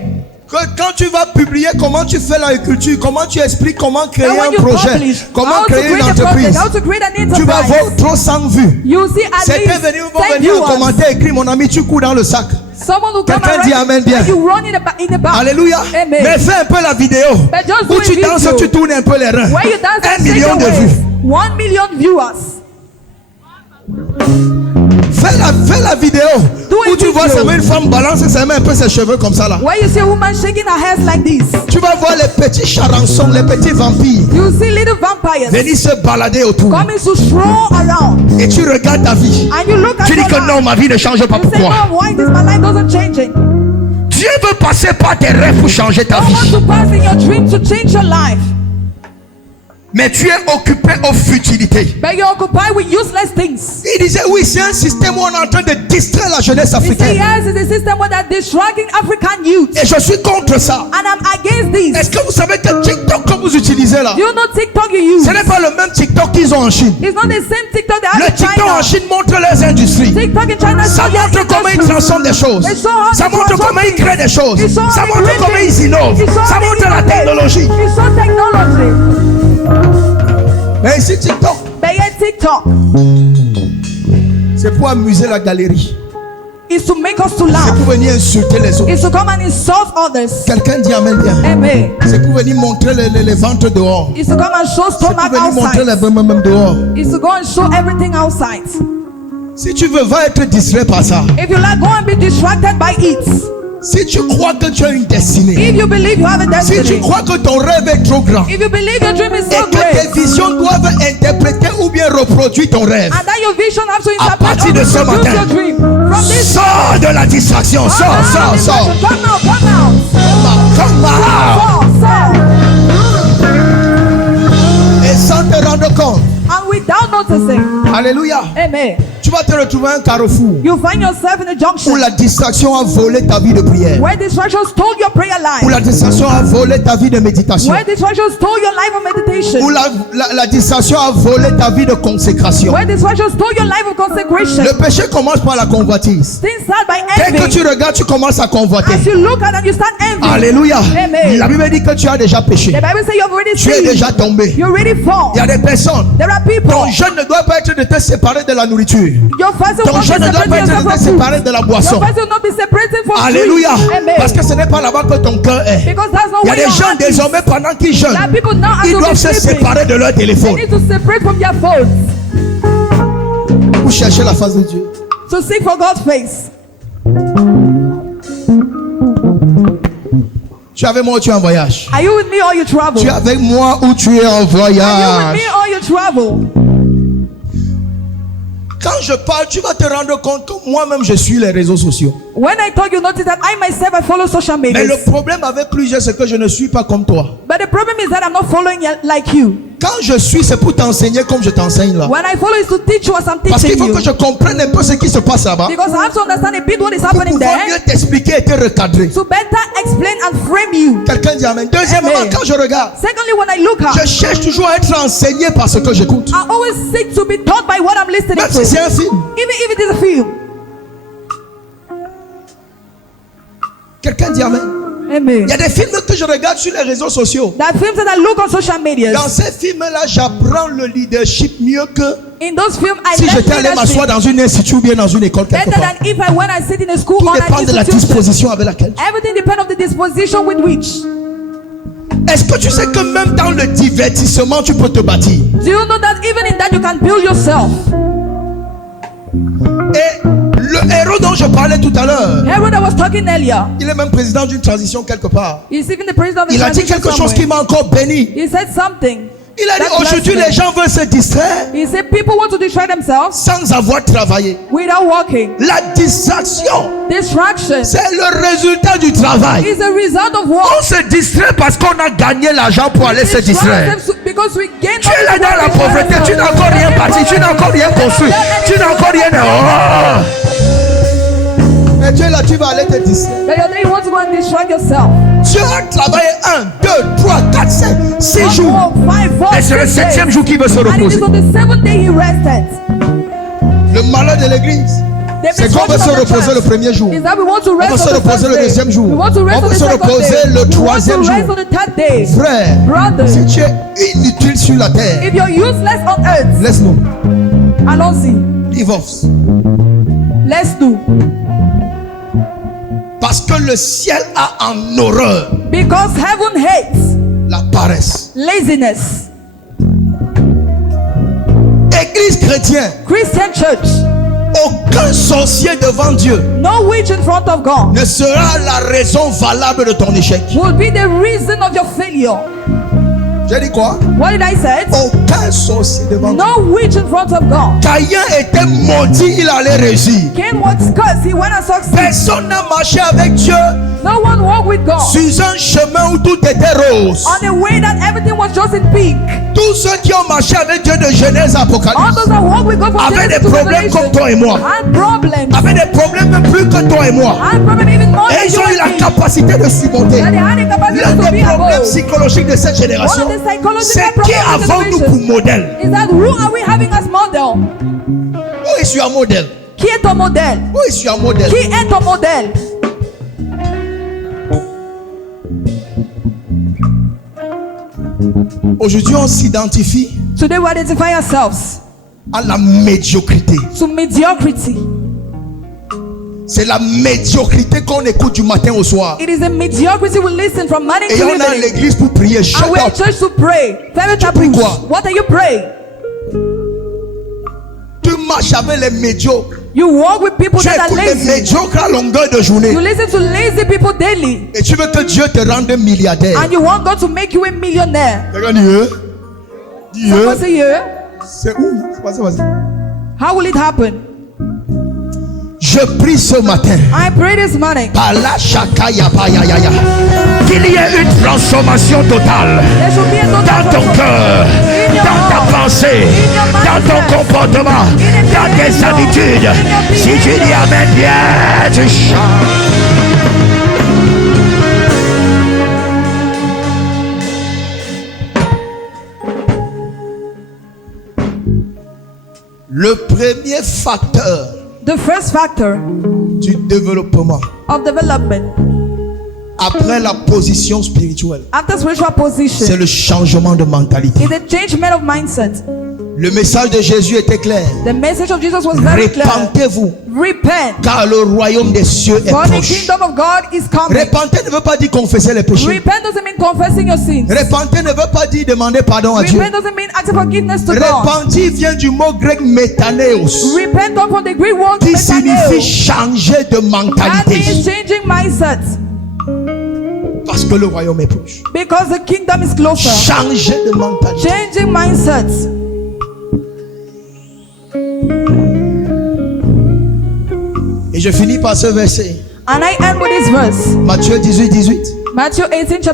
que quand tu vas publier comment tu fais l'agriculture, comment tu expliques comment créer that when un you projet, publish, comment how to créer une create a project, entreprise, how to create an tu vas enterprise, voir trop 100 vues. you see at Certains least vont 10 venir en viewers. commentaire écrire mon ami tu cours dans le sac. Someone will come Quelqu'un and dit write, amen bien. and you run in the back. Alléluia. Amen. Mais fais un peu la vidéo But just où do a tu danses, video tu tournes un peu les reins. where you dance 1 and shake million your de waist. vues. 1 million viewers. Fais la vidéo Do a où tu vois video. seulement une femme balancer ses mains un peu ses cheveux comme ça là. Where you see a woman shaking her hands like this. Tu vas voir les petits charançons, les petits vampires You see little vampires venir se balader autour. coming to stroll around. Et tu regardes ta vie. And you look at Tu dis your que life. non, ma vie ne change pas. You say, Pourquoi? Mom, why this my life doesn't change? Dieu veut passer par tes rêves pour changer ta I want vie. to pass in your dream to change your life. Mais tu es occupé aux futilités. But you're occupied with useless things. Il disait oui, c'est un système où on est en train de distraire la jeunesse He said, africaine. yes, it's a system where they're distracting African youth. Et je suis contre ça. And I'm against this. Est-ce que vous savez que TikTok que vous utilisez là, Do you know TikTok you use? ce n'est pas le même TikTok qu'ils ont en Chine. It's not the same TikTok they have Le in TikTok en China. Chine montre leurs industries. TikTok in China Ça shows their montre comment ils industry. transforment des choses. They show how Ça they montre transform comment ils things. créent des choses. They show how Ça they montre create comment things. ils innovent. They show Ça how they montre la innovate. technologie. They show technology. Mais ici TikTok, But yet TikTok c'est pour amuser la galerie. is to make us to C'est laugh. pour venir insulter les autres. Is to come and insult others. Quelqu'un dit amen bien. Amen. C'est pour venir montrer les ventres dehors. Is to come and show C'est pour stomach venir montrer les outside. même dehors. Is to go and show everything outside. Si tu veux, va être distrait par ça. If you like, go and be distracted by it. Si tu crois que tu as une destinée. If you believe you have a Si tu destiny. crois que ton rêve est trop grand. If you believe your dream is Et so que tes great. visions doivent interpréter ou bien reproduire ton rêve. And that your vision has to À interpret partir or de ce reproduce matin, your dream. From this Sors de la distraction. Come Sors, out, sors, this sors. version. Come out, come out. Come out. So. Et sans te rendre compte. And without noticing. Alléluia. Amen. Tu vas te retrouver à un carrefour You find yourself in a où junction la distraction a volé ta vie de prière. where distractions stole your prayer Où life. la distraction a volé ta vie de méditation. Where distractions stole your life of Où meditation. la distraction a volé ta vie de consécration. Where distractions stole your life of consecration. Le péché commence par la convoitise. Things start by Dès que envy. tu regardes, tu commences à convoiter. As you look at it, you start envy. Alléluia. Amen. La Bible dit que tu as déjà péché. The Bible says you have already Tu es sinned. déjà tombé. You already fall. Il y a des personnes. There are people. Ton jeûne ne doit pas être de te séparer de la nourriture. Your fasting will Ton not be jeûne ne doit pas separating être de yourself te from food. séparer de la Your boisson. fasting will not be separating from Alléluia. food. Amen. Parce que ce n'est pas là-bas que ton cœur est. Because that's not Il y a where des your gens heart is. désormais pendant qu'ils jeûnent, There are people now as ils you doivent be se sleeping. séparer de leur They téléphone need to separate from their phones pour chercher la face de Dieu. to seek for God's face. Tu es avec moi ou tu es en voyage? Are you with me or you travel? Tu es avec moi ou tu es en Are you with voyage? me or you travel? Quand je parle, tu vas te rendre compte que moi-même je suis les réseaux sociaux. When I talk, you notice that I myself I follow social media. Mais le problème avec plusieurs, c'est que je ne suis pas comme toi. But the problem is that I'm not following like you. Quand je suis, c'est pour t'enseigner comme je t'enseigne là. When I follow is to teach you as I'm Parce qu'il teaching faut que you. je comprenne un peu ce qui se passe là-bas Because I have to understand a bit what is pour happening pouvoir there mieux t'expliquer et te recadrer. to better explain and frame you. Quelqu'un dit amen. Deuxièmement, Amen. quand je regarde, Secondly, when I look je at, cherche toujours à être enseigné par ce que j'écoute. I always seek to be taught by what I'm listening Même to. si c'est un film. Even if it is a film. Quelqu'un dit amen. Amen. Il y a des films que je regarde sur les réseaux sociaux. There are films that I look on social media. Dans ces films-là, j'apprends le leadership mieux que In those films, I si learn j'étais allé m'asseoir leadership dans une institut ou bien dans une école quelque better part. than if I went and sit in a school Tout or dépend an de la institution. disposition avec laquelle. Everything depends on the disposition with which. Est-ce que tu sais que même dans le divertissement, tu peux te bâtir? Do you know that even in that you can build yourself? Et le héros dont je parlais tout à l'heure, Herod, I was talking earlier. il est même président d'une transition quelque part. He's even the president of the Il a dit transition quelque chose somewhere. qui m'a encore béni. He said something. Il a dit That aujourd'hui blessed les gens veulent se distraire He said people want to distract themselves sans avoir travaillé. without working. La distraction, Distraction c'est le résultat du travail. is a result of work. On se distrait parce qu'on a gagné l'argent pour aller se distraire. Because we gain Tu es là dans la pauvreté, tu n'as encore rien bâti, tu n'as encore rien construit, tu n'as encore rien. Oh! Et tu es là, tu vas aller te distraire. But you're there, you want to go and distract yourself. Tu as travaillé 1, 2, 3, 4, 5, 6 jours. 5, 4, Et c'est le 7e jour qu'il veut se And it reposer. is on the 7th day he rested. Le malheur de l'église, The c'est qu'on veut se misfortune of the reposer le church premier jour. is that we want to On rest veut se on the reposer first le day. deuxième jour. We want to rest On on veut the se second reposer day. le We want troisième to rest jour. on the third day. Frère, Brother, si tu es inutile sur la terre, if you're useless on earth, laisse-nous. allons-y. Divorce. Let's do. Parce que le ciel a en horreur Because heaven hates la paresse. laziness. Église chrétienne, Christian church, aucun sorcier devant Dieu no witch in front of God ne sera la raison valable de ton échec. will be the reason of your failure. J'ai dit quoi? What did I say? Aucun sorcier devant Dieu. No witch in front of God. Caïn était maudit, il allait réussir. Cain was cursed. He went and succeeded. Personne n'a marché avec Dieu No one walked with God sur un chemin où tout était rose. on a way that everything was just in pink. Tous ceux qui ont marché avec Dieu de Genèse à All Apocalypse those that walk with God from avaient Genesis des to problèmes comme Revelation toi et moi. had problems. Avaient des problèmes même plus que toi et moi. Had problems even more Et than ils you ont eu la and me. capacité de supporter. That they had the capacity L'un to des be problèmes above. psychologiques de cette One génération, of the psychological c'est qui problems of avons-nous the pour generation modèle? is that who are we having as model? Où est-ce un modèle? Qui est ton modèle? Où est-ce un modèle? Qui est ton modèle? Aujourd'hui, on s'identifie Today we identify ourselves à la médiocrité. to mediocrity. C'est la médiocrité qu'on écoute du matin au soir. It is a mediocrity we listen from morning Et to on est à evening. l'église pour prier. Shut And we're in up. church to pray. Very pries taboo. quoi? What are you praying? Tu marches avec les médiocres. You walk with people Tu that are écoutes les lazy. médiocres à longueur de journée. You listen to lazy people daily. Et tu veux que Dieu te rende milliardaire. And you want God to make you a millionaire. Quelqu'un dit Dieu. Someone say yeah. C'est où? C'est passé, vas-y. How will it happen? Je prie ce matin. I pray this morning. Pala shaka ya pa ya ya ya. Qu'il y ait une transformation totale There should be a total dans ton transformation. cœur, In your dans ta heart, pensée, in your dans ton mindset, comportement, dans tes habitudes. Si tu dis Amen, bien, tu chantes. Le premier facteur The first factor du développement of development après la position spirituelle, after spiritual c'est position le changement de mentalité. is a changement of mindset. Le message de Jésus était clair. The message of Jesus was very clear. Repentez-vous, Repent, car le royaume des cieux est for the proche. kingdom of God is coming. Repentez ne veut pas dire confesser les péchés. Repent doesn't mean confessing your sins. Repentez ne veut pas dire demander pardon à Dieu. Repent doesn't mean asking forgiveness to God. Repentir vient du mot grec métanéos, Repent comes from the Greek word qui signifie metaneo. changer de That means mentalité. changing mindset. Parce que le royaume est proche. Because the kingdom is closer. Changer de mentalité. Changing mindsets. Et je finis par ce verset. And I end with this verse. Matthieu 18, 18. Matthew 18,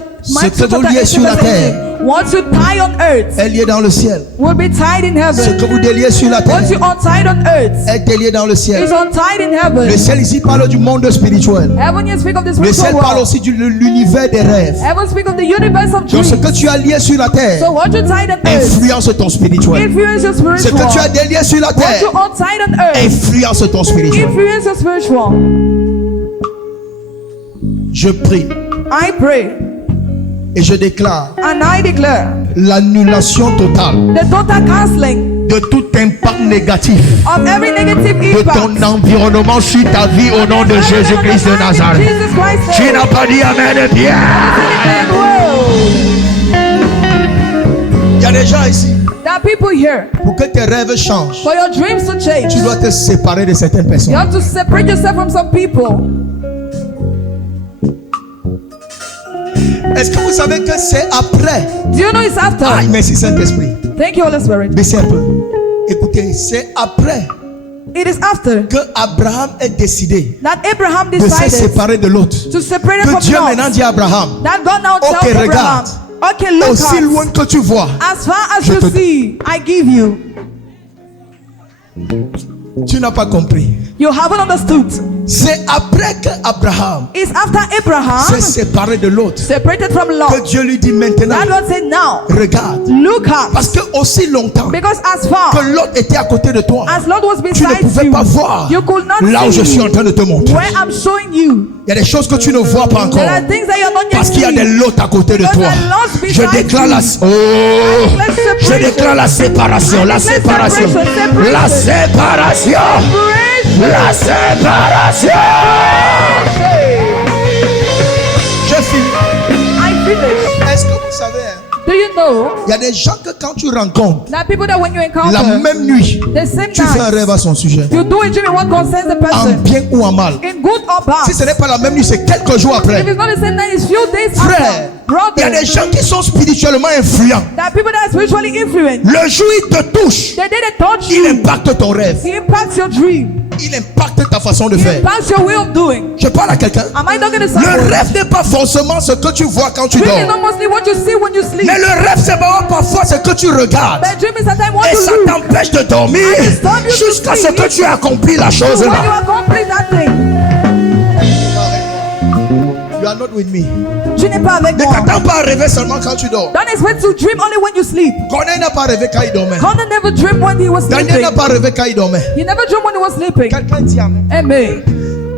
que vous liez sur la terre What you tie on earth est lié dans le ciel. will be tied in Ce heaven. que vous déliez sur la What you terre untied on earth est délié dans le ciel. is untied in heaven. Le ciel ici parle du monde spirituel. Heaven, you speak of the Le spiritual ciel parle world. aussi de l'univers des rêves. Heaven speak of the universe of Donc ce dreams. que tu as lié sur la terre So what you tied on earth influence ton spirituel. influence your Ce spiritual. que tu as délié sur la What you terre untied on earth influence ton spirituel. influence your spiritual. Je prie I pray et je déclare and I declare l'annulation totale the total cancelling de tout impact négatif of every negative de impact. ton environnement sur ta vie au nom de Jésus-Christ de Nazareth. Jesus Christ. Tu n'as pas dit Amen, bien. Il y a des gens ici. There are people here. Pour que tes rêves changent, For your dreams to change, tu dois te séparer de certaines you personnes. have to separate yourself from some people. Est-ce que vous savez que c'est après? Do you know it's after? Ah, merci Saint-Esprit. Thank you, Holy Spirit. Baissez un peu. Écoutez, c'est après It is after que Abraham ait décidé that Abraham de se decided séparer de l'autre. to separate Que from Dieu maintenant God. dit à Abraham, That God now Ok, tells Abraham, regarde. okay, look aussi loin at, que tu vois, as far as Je you te- see, I give you. tu n'as pas compris. You haven't understood. C'est après que Abraham It's after Abraham s'est séparé de l'autre separated from que Lot. Dieu lui dit maintenant, That God said, now, regarde. look at. Parce que aussi longtemps Because as far que l'autre était à côté de toi, as Lot was tu ne beside pouvais you, pas voir you could not là où je suis en see train de te montrer. where I'm showing you. Il y a des choses que tu ne vois pas encore There are things that you're not yet parce qu'il y a des seeing. lots à côté de Because toi. there are lots Je beside déclare la, you. oh, declare je separation. déclare la séparation, la I declare séparation, separation, la separation. séparation, Separation. la séparation. Je finis. I finished. Est-ce que vous savez, hein, Do you know Il y a des gens que quand tu rencontres, that people that when you encounter la même nuit, the same tu fais un night, rêve à son sujet. you do a dream in what concerns the En person, bien ou en mal. in good or bad. Si ce n'est pas la même nuit, c'est quelques jours If après. it's not the same night, it's few days Frère, after. il y a des Brother, gens qui sont spirituellement influents. that people that are spiritually influenced, Le jour où il te touche, the day they touch il you, impacte ton rêve. it impacts your dream, Il impacte ta façon de it faire. impacts your way of doing. Je parle à quelqu'un. Am I talking to Le someone? rêve n'est pas forcément ce que tu vois quand tu Dream is dors. not mostly what you see when you sleep. Mais le rêve, c'est parfois ce que tu regardes. But dream is sometimes what Et you ça look. t'empêche de dormir disturb you to jusqu'à ce sleep. que tu aies accompli la chose When you là. accomplish that thing, You are not with me. tu n'es pas avec Ne moi. t'attends pas à rêver seulement quand tu dors. Don't expect to dream only when you sleep. Corneille n'a pas rêvé quand il dormait. Conan never dreamed when he was Daniel sleeping. n'a pas rêvé quand il dormait. He never dreamed when he was sleeping. Quelqu'un dit amen. Amen.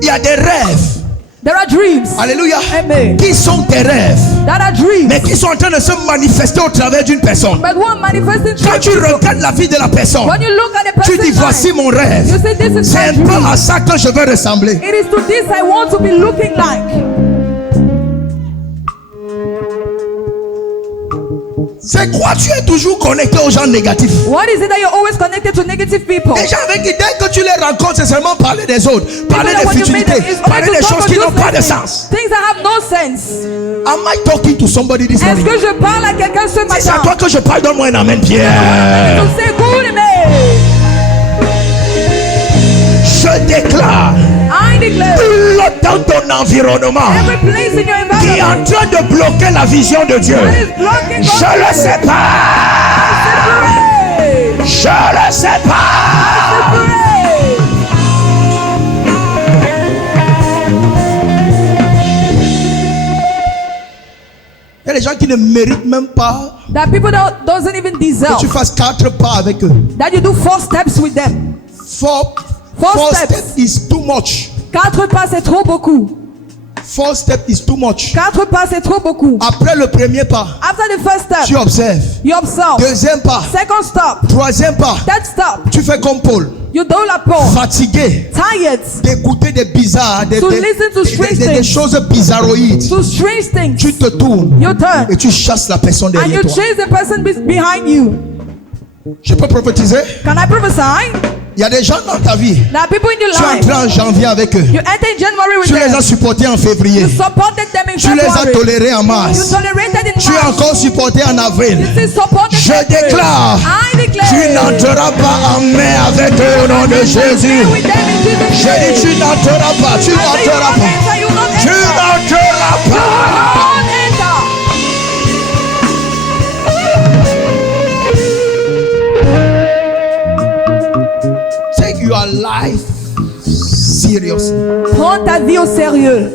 Il y a des rêves, There are dreams alléluia, Amen. qui sont des rêves, that are dreams, mais qui sont en train de se manifester au travers d'une personne. but one manifesting Quand tu truth. regardes la vie de la personne, When you look at the tu dis person's voici life, mon you rêve. say this is C'est my un peu dream. à ça que je veux ressembler. It is to this I want to be looking like. C'est quoi? Tu es toujours connecté aux gens négatifs. What is it that you're always connected to negative people? Les gens avec qui dès que tu les rencontres, c'est seulement parler des autres, parler People that des when you meet futilités, them, it's parler only des to talk choses qui of n'ont pas de useless sens. things that have no sense. Am I talking to somebody this Est-ce morning? que je parle à quelqu'un ce Si c'est à matin? toi que je parle, donne-moi un amen, Pierre. To say good amen. Je déclare I declare tout l'autre dans ton environnement every place in your qui est en environment train de bloquer la vision de Dieu. that is blocking Je God's le sépare. Separate. Je le sépare. Separate. Il y a des gens qui ne méritent même pas That people that doesn't even que deserve tu fasses 4 pas avec eux. that you do 4 steps with them. Four steps. steps is too much. 4 pas c'est trop beaucoup. 4 steps is too much. 4 pas c'est trop beaucoup. Après le premier pas, After the first tu step, observes. you observe. Deuxième pas, Second stop, troisième pas, third stop, tu fais comme Paul, you do la pause. fatigué Tired d'écouter des bizarres, To listen to strange des things. choses bizarroïdes. to strange things. Tu te tournes You turn et tu chasses la personne and derrière you toi. chase the person behind you. Je peux prophétiser? Can I prophesy? Il y a des gens dans ta vie. There are people in your Tu es life. entré en janvier avec eux. You enter in January with Tu les them. as supportés en février. You supported them in Tu les as February. tolérés en You mars. tolerated in Tu es March. encore supporté en avril. You still supported Je them. déclare, I declare. tu n'entreras pas en mai avec eux au nom de Jésus. With them in Jesus' Je name. dis, tu n'entreras pas, tu I say you n'entreras not pas. enter, you not Tu enter. n'entreras You pas. not enter. Take your life serious. Prends ta vie au sérieux.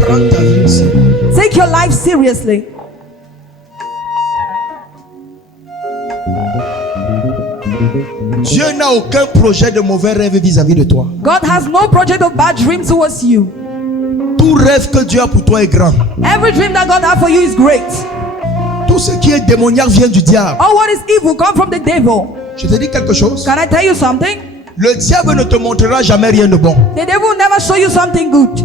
Prends ta vie au sérieux. Take your life seriously. Dieu n'a aucun projet de mauvais rêve vis-à-vis de toi. God has no project of bad dreams towards you. Tout rêve que Dieu a pour toi est grand. Every dream that God has for you is great. Tout ce qui est démoniaque vient du diable. All what is evil comes from the devil. Je te dis quelque chose. Can I tell you something? Le diable ne te montrera jamais rien de bon. The devil will never show you something good.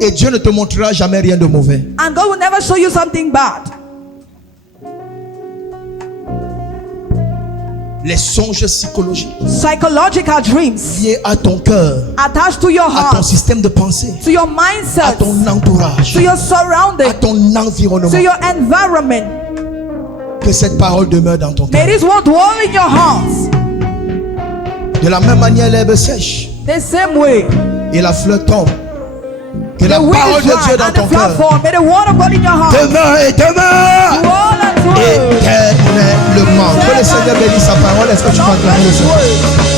Et Dieu ne te montrera jamais rien de mauvais. And God will never show you something bad. Les songes psychologiques Psychological dreams liés à ton cœur, attached to your à ton heart, système de pensée, to your à mindset, ton entourage, to your à surrounding, ton environnement. to your environment. Que cette parole demeure dans ton cœur. May this word dwell in your heart. De la même manière, l'herbe sèche The same way. et la fleur tombe. Que la The wind parole is de dry Dieu dans and ton the flower cœur fall. May the word of God in your heart demeure et demeure dwell and dwell. éternellement. Que le Seigneur bénisse sa parole. Est-ce que tu peux acclamer le Seigneur?